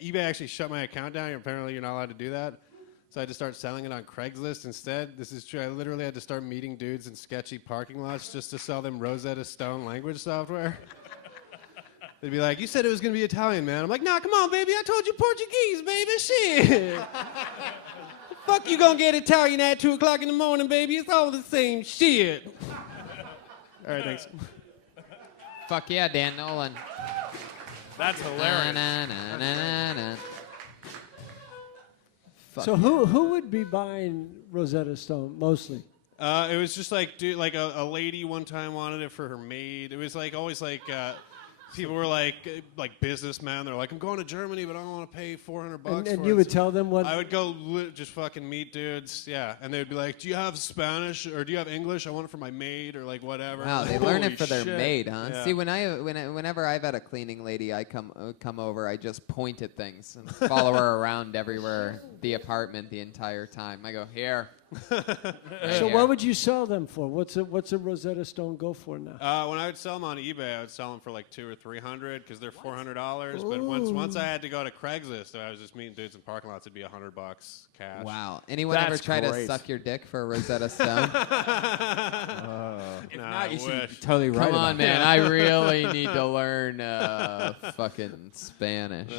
eBay actually shut my account down. Apparently, you're not allowed to do that. So I had to start selling it on Craigslist instead. This is true. I literally had to start meeting dudes in sketchy parking lots just to sell them Rosetta Stone language software. They'd be like, "You said it was going to be Italian, man." I'm like, "Nah, come on, baby. I told you Portuguese, baby. Shit. Fuck you gonna get Italian at 2 o'clock in the morning, baby. It's all the same shit." All right, thanks. Fuck yeah, Dan Nolan. That's hilarious. Na, na, na, na, na. Fuck So who would be buying Rosetta Stone mostly? It was just like, dude, like a lady one time wanted it for her maid. It was like always like people were like businessmen. They're like, "I'm going to Germany, but I don't want to pay $400 And for you it." would tell them what? I would go just fucking meet dudes, yeah, and they would be like, "Do you have Spanish or do you have English? I want it for my maid or like whatever." Wow, they Like, learn holy it for their shit. maid, huh? Yeah. See, whenever I've had a cleaning lady, I come over, I just point at things and follow her around everywhere, the apartment, the entire time. I go here. Right So here. what would you sell them for? What's a Rosetta Stone go for now? When I would sell them on eBay, I would sell them for like $200 or $300 because they're $400. But once I had to go to Craigslist, I was just meeting dudes in parking lots. It'd be $100 cash. Wow. Anyone ever try to suck your dick for a Rosetta Stone? If Nah, not, you I should wish. be totally right. Come on, about man. that. I really need to learn fucking Spanish.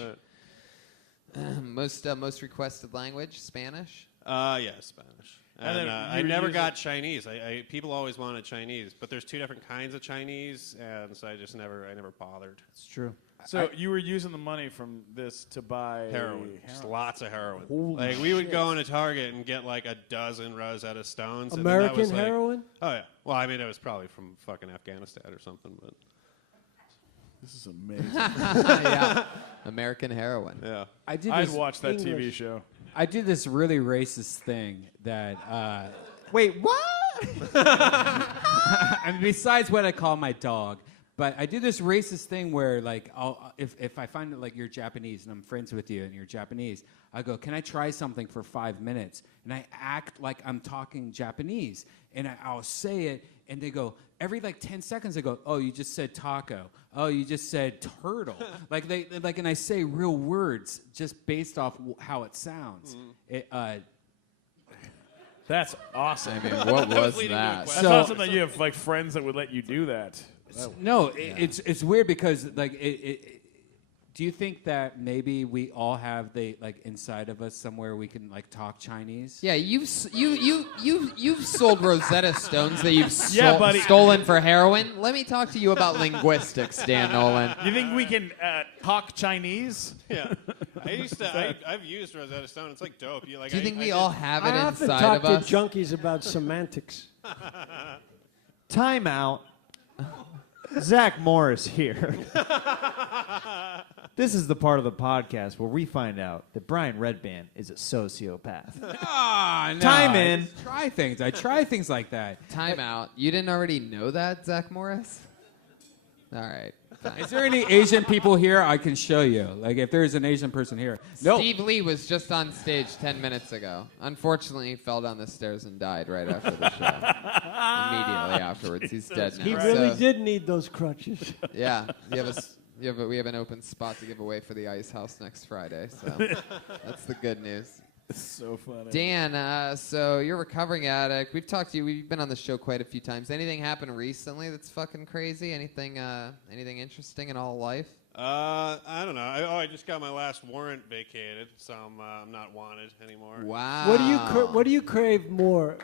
Most requested language, Spanish? Yeah, Spanish. And And then I you never use got Chinese. People always wanted Chinese, but there's 2 different kinds of Chinese, and so I never bothered. It's true. So you were using the money from this to buy Heroin, just lots of heroin. Holy Like we would shit. go into Target and get like a dozen Rosetta Stones. and then that American was, like- heroin? Oh yeah. Well, I mean, it was probably from fucking Afghanistan or something, but This is amazing. Yeah. American heroin. yeah. I'd watch that TV English. show. I did this really racist thing that. Wait, what? And besides what I call my dog, But I do this racist thing where, like, if I find that, like, you're Japanese and I'm friends with you and you're Japanese, I go, can I try something for 5 minutes? And I act like I'm talking Japanese. And I'll say it, and they go, every, like, 10 seconds, they go, oh, you just said taco. Oh, you just said turtle. And I say real words just based off how it sounds. That's awesome. I mean, what was that? That's awesome that you have like friends that would let you do that. No, it's weird because like do you think that maybe we all have inside of us somewhere we can like talk Chinese? Yeah, you've sold Rosetta Stones that you've buddy. stolen for heroin. Let me talk to you about linguistics, Dan Nolan. You think we can talk Chinese? Yeah. I've used Rosetta Stone. It's like dope. Do you think we all have it I often inside talk of to us? junkies about semantics. Time out. Zach Morris here. This is the part of the podcast where we find out that Brian Redband is a sociopath. No. Time in. I try things like that. Time out. You didn't already know that, Zach Morris? All right. Fine. Is there any Asian people here? I can show you. Like, if there's an Asian person here. No. Steve Lee was just on stage 10 minutes ago. Unfortunately, he fell down the stairs and died right after the show. Immediately afterwards. He's dead now. He really did need those crutches. Yeah. We have an open spot to give away for the Ice House next Friday. So that's the good news. It's so funny. Dan, so you're a recovering addict. We've talked to you. We've been on the show quite a few times. Anything happened recently that's fucking crazy? Anything interesting in all life? I don't know. I just got my last warrant vacated, so I'm not wanted anymore. Wow. What do you crave more,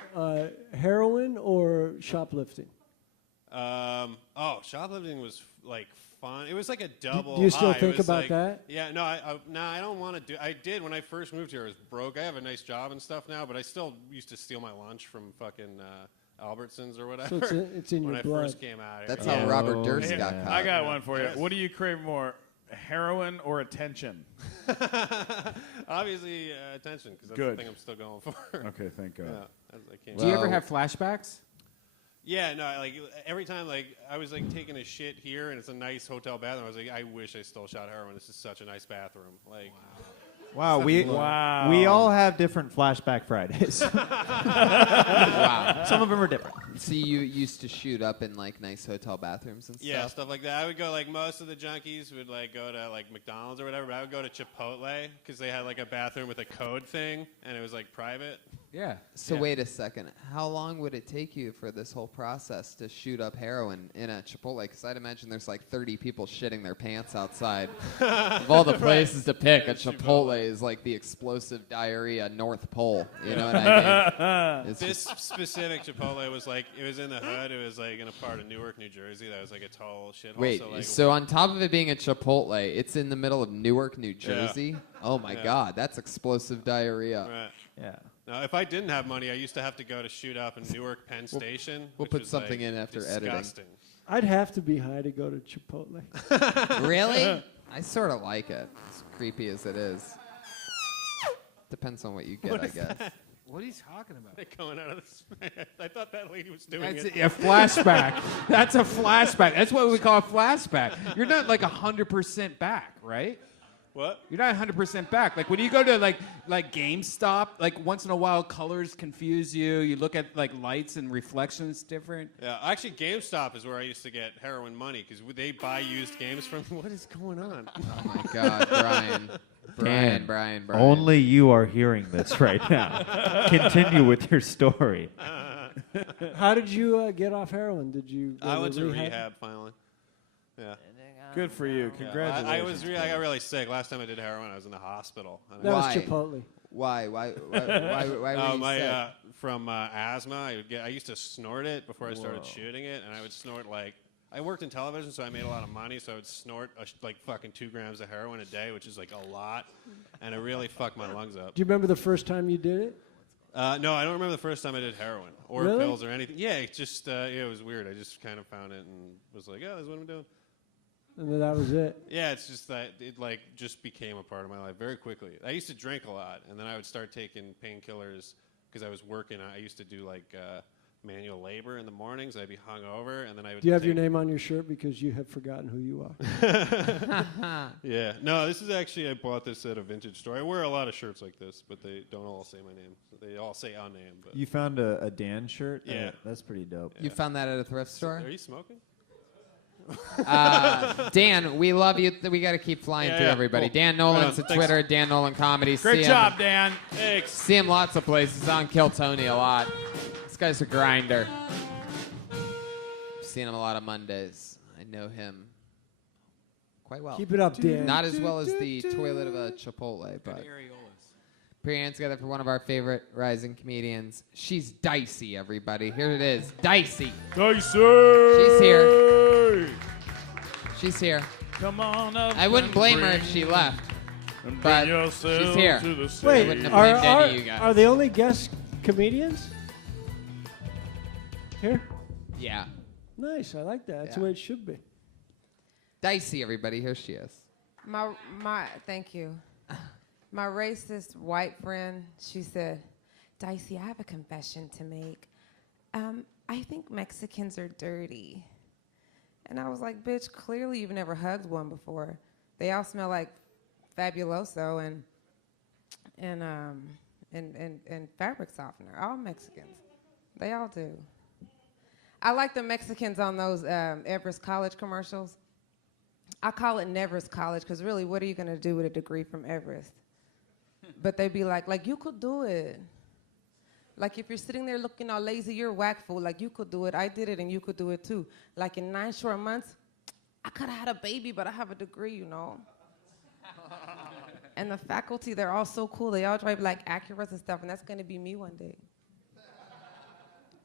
heroin or shoplifting? Shoplifting was like fun. It was like a double. Do you still high. think about that? Yeah, no, I don't want to do. I did when I first moved here. I was broke. I have a nice job and stuff now, but I still used to steal my lunch from fucking Albertsons or whatever. So it's in your when blood. I first came out here. That's how Robert Durst got caught. I got one for you. What do you crave more, heroin or attention? Obviously, attention, because that's the thing I'm still going for. Okay, thank God. Do you ever have flashbacks? Yeah, no, like every time like I was like taking a shit here and it's a nice hotel bathroom, I was like, I wish I still shot heroin. This is such a nice bathroom. Like Wow, we all have different flashback Fridays. Wow. Some of them are different. So you used to shoot up in like nice hotel bathrooms and stuff? Yeah, stuff like that. I would go like most of the junkies would like go to like McDonald's or whatever, but I would go to Chipotle because they had like a bathroom with a code thing and it was like private. Yeah. So wait a second. How long would it take you for this whole process to shoot up heroin in a Chipotle? Because I'd imagine there's like 30 people shitting their pants outside. Of all the places to pick, a Chipotle is like the explosive diarrhea North Pole. You know what I mean? This specific Chipotle was like, it was in the hood. It was like in a part of Newark, New Jersey. That was like a total shithole. Wait, so, like, so on top of it being a Chipotle, it's in the middle of Newark, New Jersey? Yeah. Oh my God, that's explosive diarrhea. Right. Yeah. Now, if I didn't have money, I used to have to go to shoot up in Newark Penn Station. We'll which put was, something like, in after disgusting. I'd have to be high to go to Chipotle. Really? I sort of like it, as creepy as it is. Depends on what you get, I guess. What are you talking about? They're going out of the I thought that lady was doing That's it. a flashback. That's a flashback. That's what we call a flashback. You're not like 100% back, right? What? You're not 100% back. Like when you go to like GameStop, like once in a while colors confuse you. You look at like lights and reflections different. Yeah, actually, GameStop is where I used to get heroin money because they buy used games from. What is going on? Oh my God, Brian. Only you are hearing this right now. Continue with your story. How did you get off heroin? Did you go I went to rehab finally. Yeah. Good for you. Congratulations. I got really sick. Last time I did heroin, I was in the hospital. That was Chipotle. Why were you sick? From asthma. I used to snort it before I started shooting it, and I would snort like. I worked in television, so I made a lot of money. So I would snort like fucking 2 grams of heroin a day, which is like a lot, and it really fucked my lungs up. Do you remember the first time you did it? No, I don't remember the first time I did heroin or Really? pills or anything. Yeah, it just it was weird. I just kind of found it and was like, oh, this is what I'm doing. And then that was it. Yeah, it's just that it like just became a part of my life very quickly. I used to drink a lot, and then I would start taking painkillers because I was working. I used to do like manual labor in the mornings. I'd be hungover, and then I would. Do you have your name on your shirt because you have forgotten who you are? Yeah. No, this is actually, I bought this at a vintage store. I wear a lot of shirts like this, but they don't all say my name. They all say our name. But You found a Dan shirt? Yeah. That's pretty dope. You found that at a thrift store? Are you smoking? Dan, we love you. We got to keep flying through everybody. Cool. Dan Nolan's Right on. at Thanks. Twitter, Dan Nolan Comedy. Great See job, him, Dan. Thanks. See him lots of places. On Kill Tony a lot. This guy's a grinder. I've seen him a lot of Mondays. I know him quite well. Keep it up, Dan. Not as well as the toilet of a Chipotle, but put your hands together for one of our favorite rising comedians. She's Dicey, everybody. Here it is, Dicey. Dicey. She's here. She's here. Come on up. I wouldn't blame her if she left, but she's here. Wait, I wouldn't have blamed any of you guys. are they only guest comedians here? Yeah. Nice, I like that. That's the Yeah. way it should be. Dicey, everybody. Here she is. Thank you. My racist white friend, she said, Dicey, I have a confession to make. I think Mexicans are dirty. And I was like, bitch, clearly you've never hugged one before. They all smell like Fabuloso and fabric softener. All Mexicans. They all do. I like the Mexicans on those Everest College commercials. I call it Neverest College because really, what are you going to do with a degree from Everest? But they'd be like, you could do it. Like, if you're sitting there looking all lazy, you're whack fool. Like, you could do it. I did it, and you could do it, too. Like, in 9 short months, I could have had a baby, but I have a degree, you know? And the faculty, they're all so cool. They all drive, like, Acuras and stuff, and that's going to be me one day.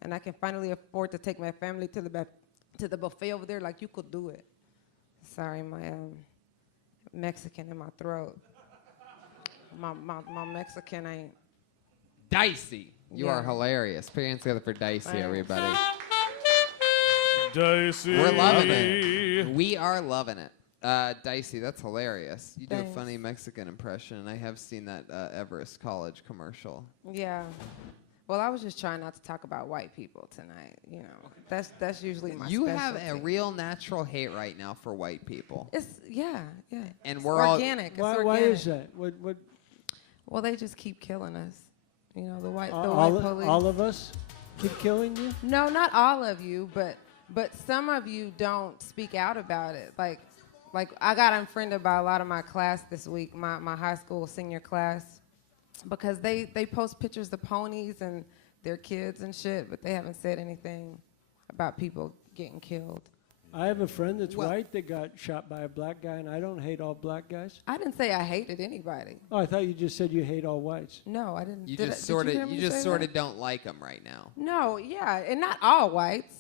And I can finally afford to take my family to the buffet over there. Like, you could do it. Sorry, my Mexican in my throat. My Mexican ain't. Dicey. You are hilarious. Put your hands together for Dicey, Thanks. everybody. Dicey. We're loving it. We are loving it. Dicey, that's hilarious. You do a Thanks. funny Mexican impression, and I have seen that Everest College commercial. Yeah. Well, I was just trying not to talk about white people tonight. You know, that's usually my You specialty. have a real natural hate right now for white people. It's yeah. And It's we're all- organic. It's Why organic. is that? What? Well, they just keep killing us. You know, the white all police. of us keep killing you? No, not all of you, but some of you don't speak out about it. Like I got unfriended by a lot of my class this week, my high school senior class, because they post pictures of ponies and their kids and shit, but they haven't said anything about people getting killed. I have a friend that's white that got shot by a black guy, and I don't hate all black guys. I didn't say I hated anybody. Oh, I thought you just said you hate all whites. No, I didn't. You Did just I- did sort hear of, me you just say sort that? of don't like them right now. No, yeah, and not all whites.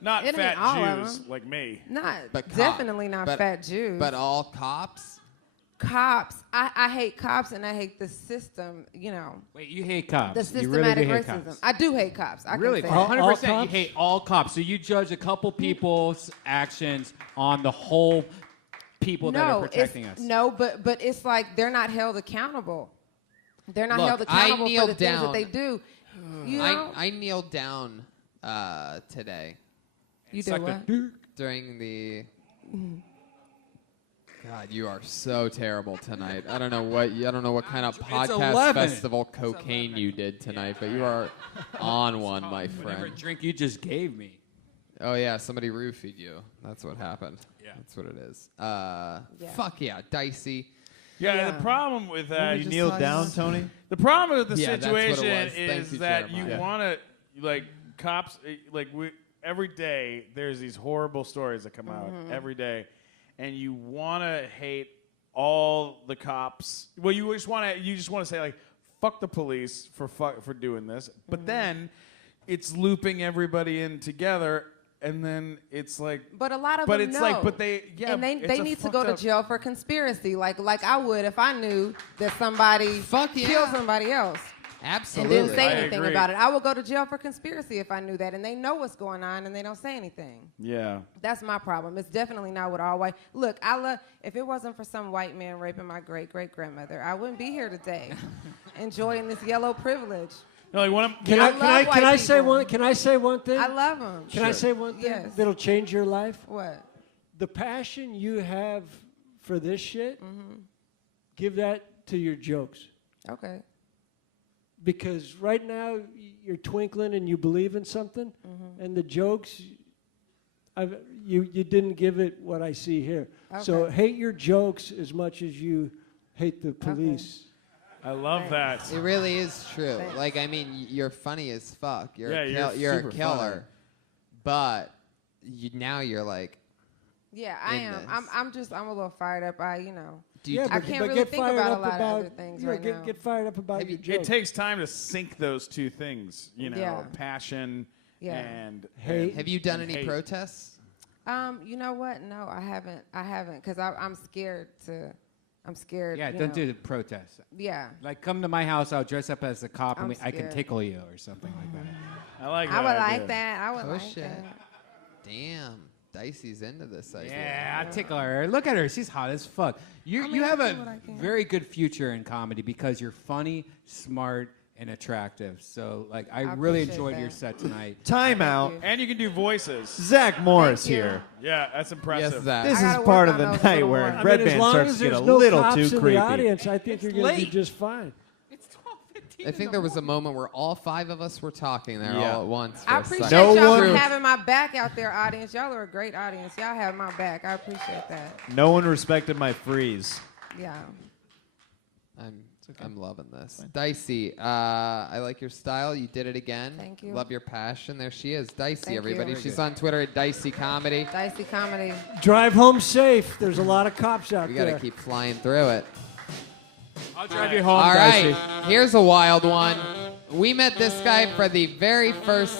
Not It ain't fat all of Jews them. like me. Not But cop- definitely not but- fat Jews. But all cops. Cops. I hate cops and I hate the system. You know. Wait, you hate cops? The You really do systematic hate racism. cops? I do hate cops. I Really, can say that. 100%. You hate all cops. So you judge a couple people's actions on the whole people that are protecting us. No, but it's like they're not held accountable. They're not Look, held I accountable for kneeled the things down. that they do. You know? I kneeled down today. You did what? During the. God, you are so terrible tonight. I don't know what kind of podcast 11. festival cocaine you did tonight, but you are on one, my Whatever friend. drink you just gave me. Oh yeah, somebody roofied you. That's what happened. Yeah. That's what it is. Fuck yeah, Dicey. Yeah, the problem with that. You kneeled down, Tony? The problem with the Yeah, that's what it situation was. Thank is you, that Jeremiah. you Yeah. want to, like, cops, every day there's these horrible stories that come out every day, and you want to hate all the cops. Well, you just want to say, like, fuck the police for doing this, but then it's looping everybody in together. And then it's like, But a lot of but them it's know. like, but they, yeah, and they it's a need to fucked go to up- jail for conspiracy, like I would if I knew that somebody killed somebody else. Absolutely. And didn't say I anything agree. about it. I would go to jail for conspiracy if I knew that, and they know what's going on, and they don't say anything. Yeah. That's my problem. It's definitely not with all white. Look, if it wasn't for some white man raping my great-great-grandmother, I wouldn't be here today enjoying this yellow privilege. No, like one of Can I say one? Can I say one thing? I love them. Can I say one thing Yes. that'll change your life? What? The passion you have for this shit. Give that to your jokes. Okay. Because right now you're twinkling and you believe in something, and the jokes, you didn't give it what I see here. So Okay. hate your jokes as much as you hate the police. I love that. It really is true. Like, I mean, you're funny as fuck. You're Yeah, you're a super killer. funny. But now you're like, Yeah, I in am. this. I'm a little fired up. Yeah, I but can't but really get think fired about a up lot about of other things you know, right get, now. Get fired up about your It jokes. takes time to sync those two things, you know, Yeah. passion Yeah. and Hate. have you done and any hate. protests? You know what? No, I haven't, because I'm scared to. I'm scared. Yeah, you don't know. do the protest. Yeah. Like, come to my house, I'll dress up as a cop, and I'm I can scared. tickle you or something like that. I like that. I would idea. like that. I would Oh, like shit. that. Damn. Dicey's into this idea. Yeah, I tickle her. Look at her. She's hot as fuck. You have I'll do what I a can. very good future in comedy because you're funny, smart, and attractive. So, like, I really appreciate enjoyed that. your set tonight. Time out. you. And you can do voices. Zach Morris Thank you. here. Yeah, that's impressive. Yes, Zach. This I is gotta part work of on the those a night little where more. I mean, Red as Band long starts as to get a there's no little cops too in the creepy. audience, I think you're going to be just fine. I think there was a moment where all five of us were talking there Yeah. all at once. I for a appreciate second. No y'all one- for having my back out there, audience. Y'all are a great audience. Y'all have my back. I appreciate that. No one respected my freeze. Yeah. I'm loving this. Dicey, I like your style. You did it again. Thank you. Love your passion. There she is. Dicey, Thank everybody. you. She's on Twitter at Dicey Comedy. Dicey comedy. Drive home safe. There's a lot of cops out We there. got to keep flying through it. I'll drive you home, All Dicey. right. Here's a wild one. We met this guy for the very first.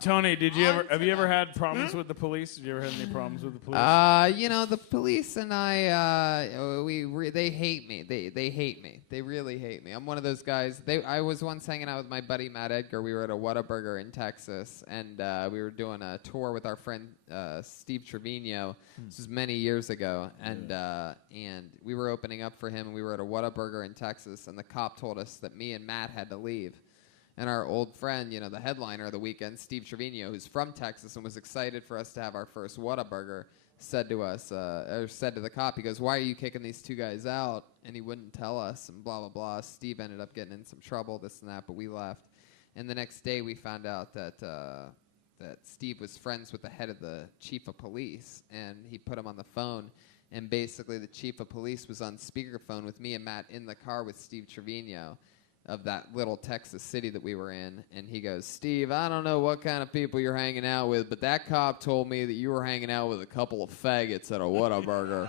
Tony, have you ever had problems with the police? Did you ever have any problems with the police? The police and I, they hate me. They hate me. They really hate me. I'm one of those guys. I was once hanging out with my buddy Matt Edgar. We were at a Whataburger in Texas, and we were doing a tour with our friend Steve Trevino. This was many years ago, and we were opening up for him, and we were at a Whataburger in Texas, and the cop told us that me and Matt had to leave. And our old friend, the headliner of the weekend, Steve Trevino, who's from Texas and was excited for us to have our first Whataburger, said to us, said to the cop, he goes, "Why are you kicking these two guys out?" And he wouldn't tell us, and blah, blah, blah. Steve ended up getting in some trouble, this and that, but we left. And the next day we found out that Steve was friends with the head of the chief of police, and he put him on the phone. And basically the chief of police was on speakerphone with me and Matt in the car with Steve Trevino of that little Texas city that we were in, and he goes, "Steve, I don't know what kind of people you're hanging out with, but that cop told me that you were hanging out with a couple of faggots at a Whataburger.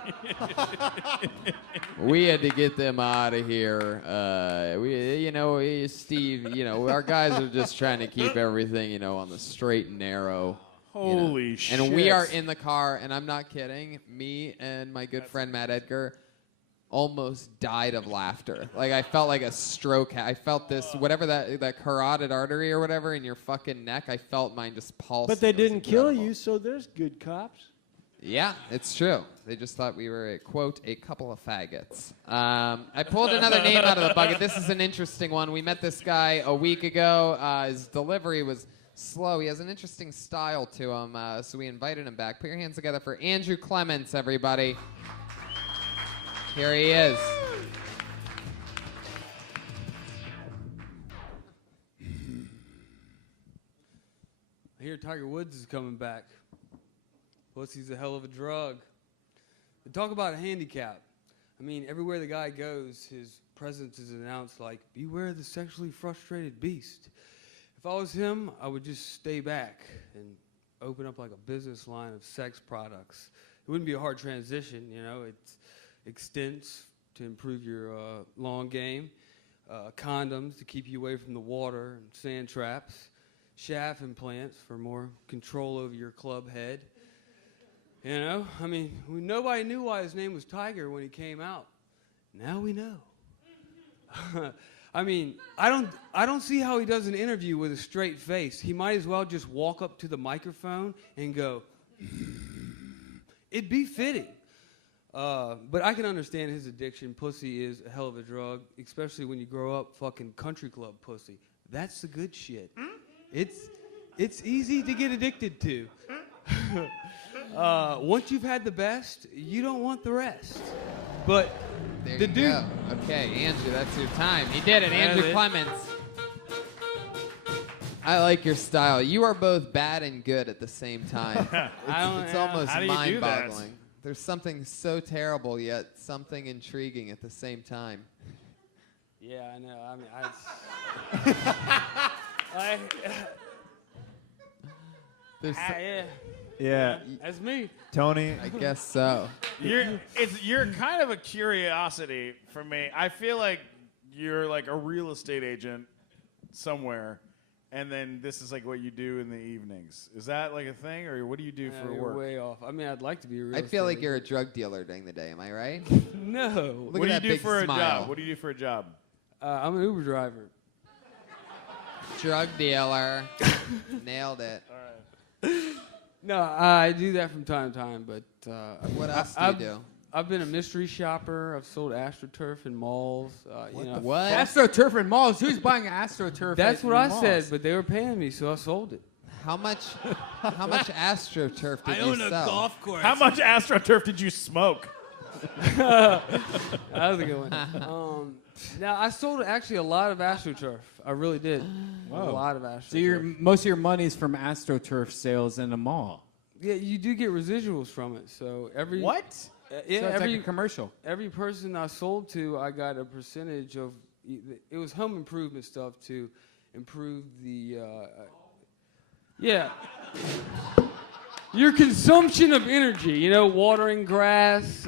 We had to get them out of here. Steve, our guys are just trying to keep everything, on the straight and narrow." Holy shit. And we are in the car, and I'm not kidding, me and my good friend Matt Edgar almost died of laughter. Like, I felt like a stroke. I felt this, whatever that carotid artery or whatever in your fucking neck, I felt mine just pulse. But they It was didn't kill incredible. you, so there's good cops. Yeah, it's true. They just thought we were, quote, a couple of faggots. I pulled another name out of the bucket. This is an interesting one. We met this guy a week ago. His delivery was slow. He has an interesting style to him, so we invited him back. Put your hands together for Andrew Clements, everybody. Here he is. I hear Tiger Woods is coming back. Plus, he's a hell of a drug. And talk about a handicap. I mean, everywhere the guy goes, his presence is announced like, "Beware the sexually frustrated beast." If I was him, I would just stay back and open up like a business line of sex products. It wouldn't be a hard transition, It extends to improve your long game, condoms to keep you away from the water and sand traps, shaft implants for more control over your club head. I mean, nobody knew why his name was Tiger when he came out. Now we know. I mean, I don't see how he does an interview with a straight face. He might as well just walk up to the microphone and go, "It'd be fitting. But I can understand his addiction. Pussy is a hell of a drug, especially when you grow up fucking country club pussy. That's the good shit. It's easy to get addicted to. Once you've had the best, you don't want the rest. But There the you dude. go. Okay, Andrew, that's your time. He did it, Andrew it. Clements. I like your style. You are both bad and good at the same time. It's almost How do you do that? mind-boggling. There's something so terrible yet something intriguing at the same time. Yeah, I know. I mean, Yeah. That's me. Tony. I guess so. You're kind of a curiosity for me. I feel like you're like a real estate agent somewhere, and then this is like what you do in the evenings. Is that like a thing, or what do you do for You're work? way off. I mean, I'd like to be a real I feel like estate you're a drug dealer during the day. Am I right? agent. No. Look What do at you that do big for a smile. job? What do you do for a job? I'm an Uber driver. Drug dealer. Nailed it. No, I do that from time to time, but What else do you do? I've been a mystery shopper. I've sold AstroTurf in malls. What? AstroTurf and malls. Who's buying AstroTurf? That's what I malls? said, but they were paying me, so I sold it. How much AstroTurf did I you own sell? a golf course. How much AstroTurf did you smoke? That was a good one. Now, I sold actually a lot of AstroTurf. I really did. A lot of AstroTurf. So most of your money is from AstroTurf sales in the mall. Yeah, you do get residuals from it. So every What? Yeah, So it's every like a commercial. Every person I sold to, I got a percentage of. It was home improvement stuff to improve the. Yeah. Your consumption of energy. You know, watering grass,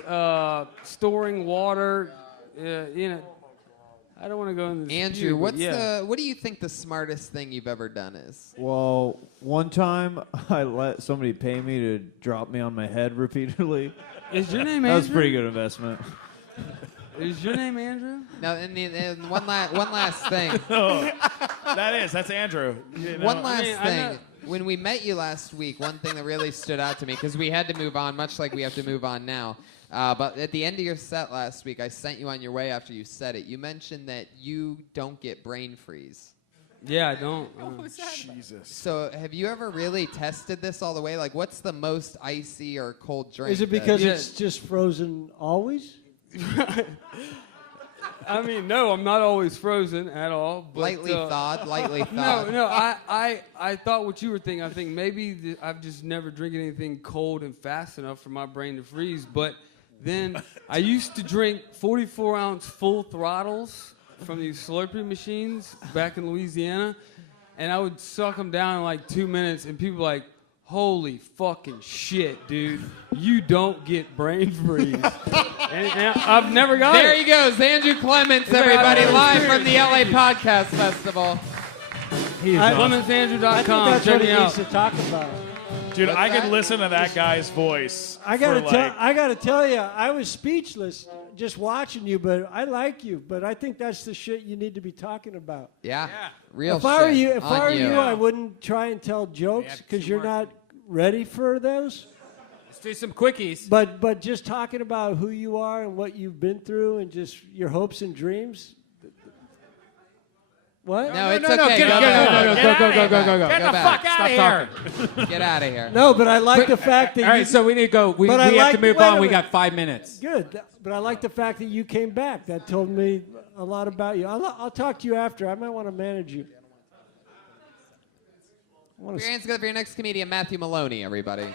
storing water. You know. I don't want to go into this. Andrew, what do you think the smartest thing you've ever done is? Well, one time I let somebody pay me to drop me on my head repeatedly. Is your name Andrew? That was a pretty good investment. Is your name Andrew? No, and one last thing. That's Andrew. You know, One last thing. When we met you last week, one thing that really stood out to me, because we had to move on, much like we have to move on now. But at the end of your set last week, I sent you on your way after you said it. You mentioned that you don't get brain freeze. Yeah, I don't. Jesus. So have you ever really tested this all the way? Like, what's the most icy or cold drink? Is it because it's just frozen always? I mean, no, I'm not always frozen at all. But, lightly thawed. No, I thought what you were thinking. I think maybe I've just never drinking anything cold and fast enough for my brain to freeze. But then I used to drink 44-ounce full throttles from these Slurpee machines back in Louisiana, and I would suck them down in like 2 minutes, and people were like, holy fucking shit, dude. You don't get brain freeze. and I've never got There it. he goes, Andrew Clements, everybody, live from the LA Podcast Festival. ClemensAndrew.com. I think that's Check what me he out. needs to talk about. Dude, What's I that? could listen to that guy's voice. I gotta for tell you, I was speechless just watching you, but I like you. But I think that's the shit you need to be talking about. Yeah. Real If I were shit you, on you. I wouldn't try and tell jokes because you're not ready for those. Let's do some quickies. But just talking about who you are and what you've been through and just your hopes and dreams. What? No, it's no, okay. Go. Get the fuck out of here. Get out of here. No, but I like the fact that All right, so we need to go. We But I have like to move wait a on. We minute. got 5 minutes. Good, but I like the fact that you came back. That told me a lot about you. I'll talk to you after. I might want to manage you. Put your hands together for your next comedian, Matthew Maloney, everybody.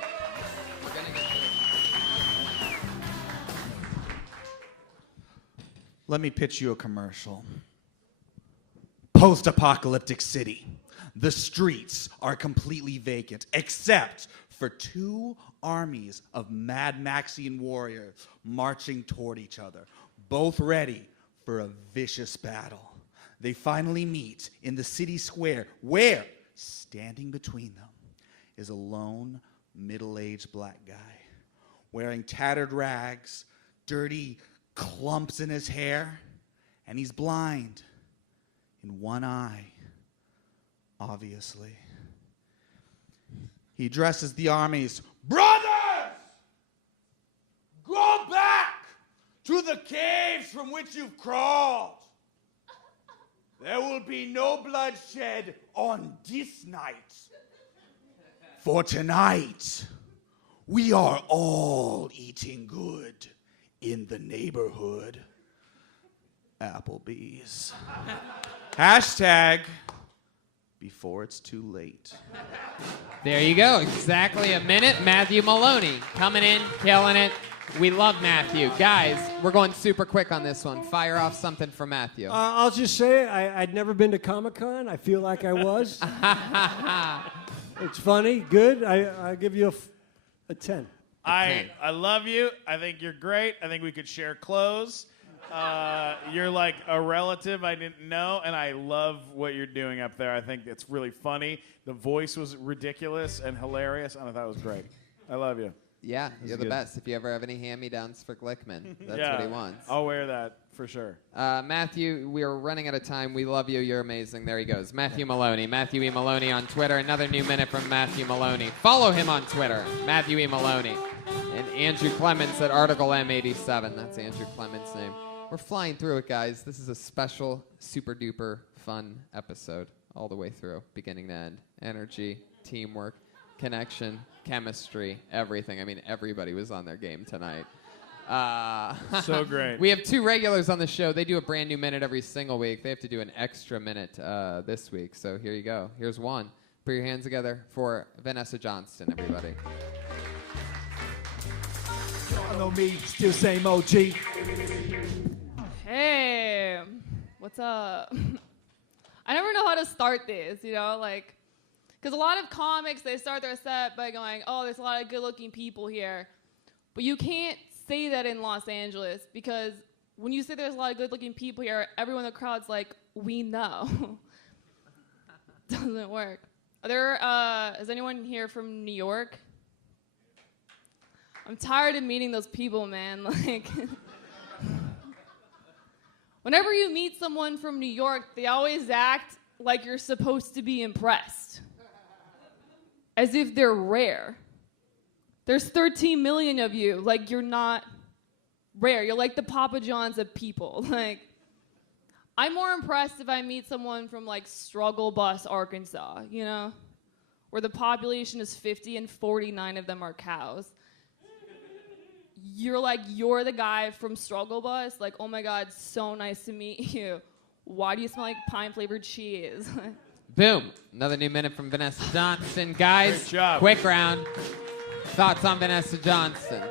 Let me pitch you a commercial. Post-apocalyptic city. The streets are completely vacant, except for two armies of Mad Maxian warriors marching toward each other, both ready for a vicious battle. They finally meet in the city square, where, standing between them, is a lone, middle-aged black guy, wearing tattered rags, dirty clumps in his hair, and he's blind in one eye, obviously. He addresses the armies, "Brothers, go back from which you've crawled. There will be no bloodshed on this night. For tonight, we are all eating good in the neighborhood. Applebee's. Hashtag before it's too late. There you go. Exactly a minute. Matthew Maloney coming in, killing it. We love Matthew. Guys, we're going super quick on this one. Fire off something for Matthew. I'll just say I'd never been to Comic-Con. I feel like I was. It's funny, good. I give you a 10. I love you. I think you're great. I think we could share clothes. You're like a relative I didn't know, and I love what you're doing up there. I think it's really funny. The voice was ridiculous and hilarious, and I thought it was great. I love you. Yeah, This you're is the good. best. If you ever have any hand-me-downs for Glickman, that's what he wants. I'll wear that for sure. Matthew, we are running out of time. We love you. You're amazing. There he goes. Matthew Maloney. Matthew E. Maloney on Twitter. Another new minute from Matthew Maloney. Follow him on Twitter. Matthew E. Maloney. And Andrew Clements at Article M87. That's Andrew Clements' name. We're flying through it, guys. This is a special, super-duper fun episode all the way through, beginning to end. Energy, teamwork, connection, chemistry, everything. I mean, everybody was on their game tonight. So great. We have 2 regulars on the show. They do a brand new minute every single week. They have to do an extra minute this week. So here you go. Here's one. Put your hands together for Vanessa Johnston, everybody. Y'all know me, still same OG. Hey, what's up? I never know how to start this, like, because a lot of comics, they start their set by going, oh, there's a lot of good-looking people here. But you can't say that in Los Angeles, because when you say there's a lot of good-looking people here, everyone in the crowd's like, we know. Doesn't work. Is anyone here from New York? I'm tired of meeting those people, man. Like, whenever you meet someone from New York, they always act like you're supposed to be impressed. As if they're rare. There's 13 million of you. Like, you're not rare. You're like the Papa Johns of people. Like, I'm more impressed if I meet someone from, like, Struggle Bus, Arkansas, where the population is 50 and 49 of them are cows. You're the guy from Struggle Bus. Like, oh my God, so nice to meet you. Why do you smell like pine-flavored cheese? Boom. Another new minute from Vanessa Johnston. Guys, Great job. quick round. Thoughts on Vanessa Johnston?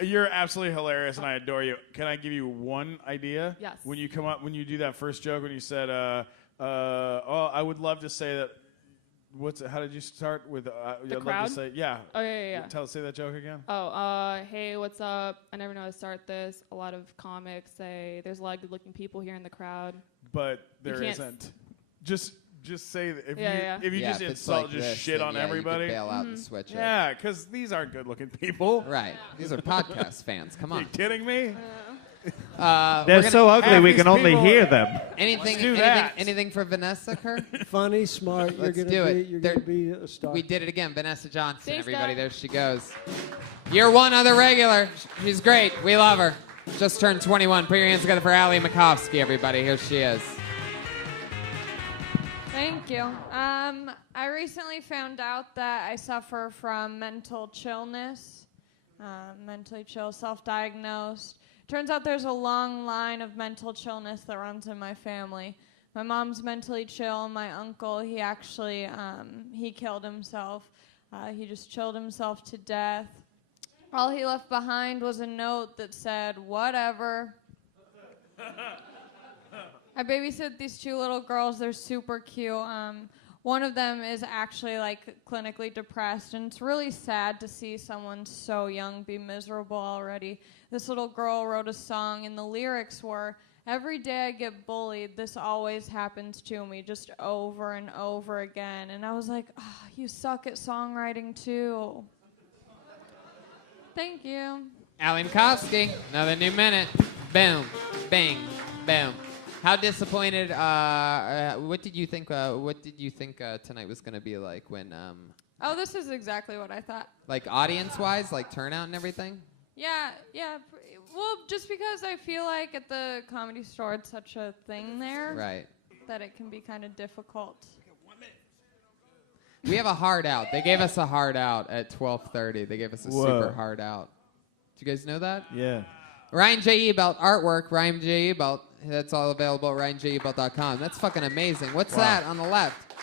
You're absolutely hilarious, and I adore you. Can I give you one idea? Yes. When you you do that first joke, when you said, I would love to say that. How did you start with? The I'd love crowd? to say, yeah. Oh, yeah. Say that joke again. Oh, hey, what's up? I never know how to start this. A lot of comics say there's a lot of good-looking people here in the crowd. But You there can't isn't. Just say that if Yeah. you Yeah, just if it's insult, like just this, shit then on yeah, you could everybody. bail out and switch it. Yeah, because these aren't good-looking people. Right. These are podcast fans. Come on. You kidding me? They're so ugly we can only hear them. Anything for Vanessa, Kirk? Funny, smart. Let's You're do it. gonna be a star. We did it again. Vanessa Johnston, Thanks, everybody. guys. There she goes. You're one other regular. She's great. We love her. Just turned 21. Put your hands together for Allie Makovsky, everybody. Here she is. Thank you. I recently found out that I suffer from mental chillness, mentally chill, self-diagnosed. Turns out there's a long line of mental chillness that runs in my family. My mom's mentally chill. My uncle, he actually, he killed himself. He just chilled himself to death. All he left behind was a note that said, whatever. I babysit these 2 little girls. They're super cute. One of them is actually like clinically depressed, and it's really sad to see someone so young be miserable already. This little girl wrote a song, and the lyrics were, every day I get bullied, this always happens to me, just over and over again. And I was like, oh, you suck at songwriting too. Thank you. Allie Makovsky, another new minute. Boom, bing, boom. How disappointed? What did you think? Tonight was going to be like when? Oh, this is exactly what I thought. Like audience-wise, like turnout and everything. Yeah. Well, just because I feel like at the Comedy Store it's such a thing there. Right. That it can be kind of difficult. We have a hard out. They gave us a hard out at 12:30. They gave us a super hard out. Did you guys know that? Yeah. Ryan J. Ebelt artwork. Ryan J. Ebelt. That's all available at RyanJEbelt.com. That's fucking amazing. What's that on the left?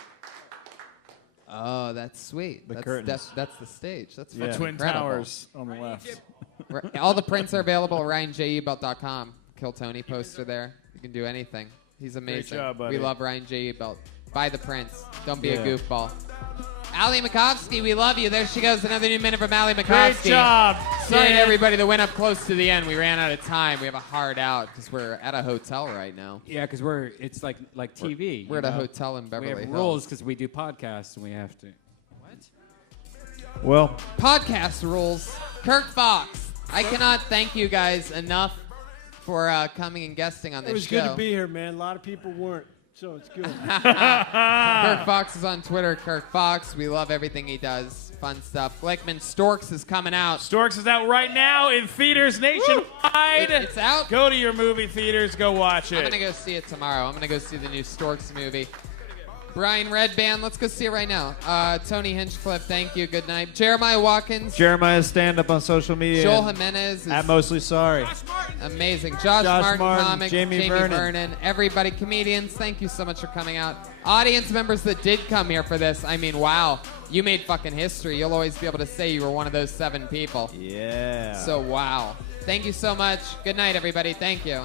Oh, that's sweet. The that's curtains. That's the stage. That's The fucking Twin incredible. Towers on the left. All the prints are available at RyanJEbelt.com. Kill Tony poster there. You can do anything. He's amazing. job, buddy. We love Ryan J. Ebelt. Buy the prints. Don't be Yeah. a goofball. Allie Makovsky, we love you. There she goes. Another new minute from Allie Makovsky. Great job. Sorry to Yeah. everybody that went up close to the end. We ran out of time. We have a hard out because we're at a hotel right now. Yeah, because it's like TV. We're you at a know? hotel in Beverly We have Hills. rules because we do podcasts and we have to. Well, Podcast rules. Kirk Fox. I cannot thank you guys enough for coming and guesting on this It was show. good to be here, man. A lot of people weren't, so it's good. Kirk Fox is on Twitter. Kirk Fox. We love everything he does. Fun stuff. Glickman Storks is coming out. Storks is out right now in theaters nationwide. It's out. Go to your movie theaters. Go watch it. I'm going to go see it tomorrow. I'm going to go see the new Storks movie. Brian Redband, let's go see it right now. Tony Hinchcliffe, thank you. Good night. Jeremiah Watkins. Jeremiah's stand-up on social media. Joel Jimenez. At Mostly Sorry. Amazing. Josh Martin, Comics, Jamie Vernon. everybody, comedians, thank you so much for coming out. Audience members that did come here for this, I mean, wow. You made fucking history. You'll always be able to say you were one of those 7 people. Yeah. So, wow. Thank you so much. Good night, everybody. Thank you.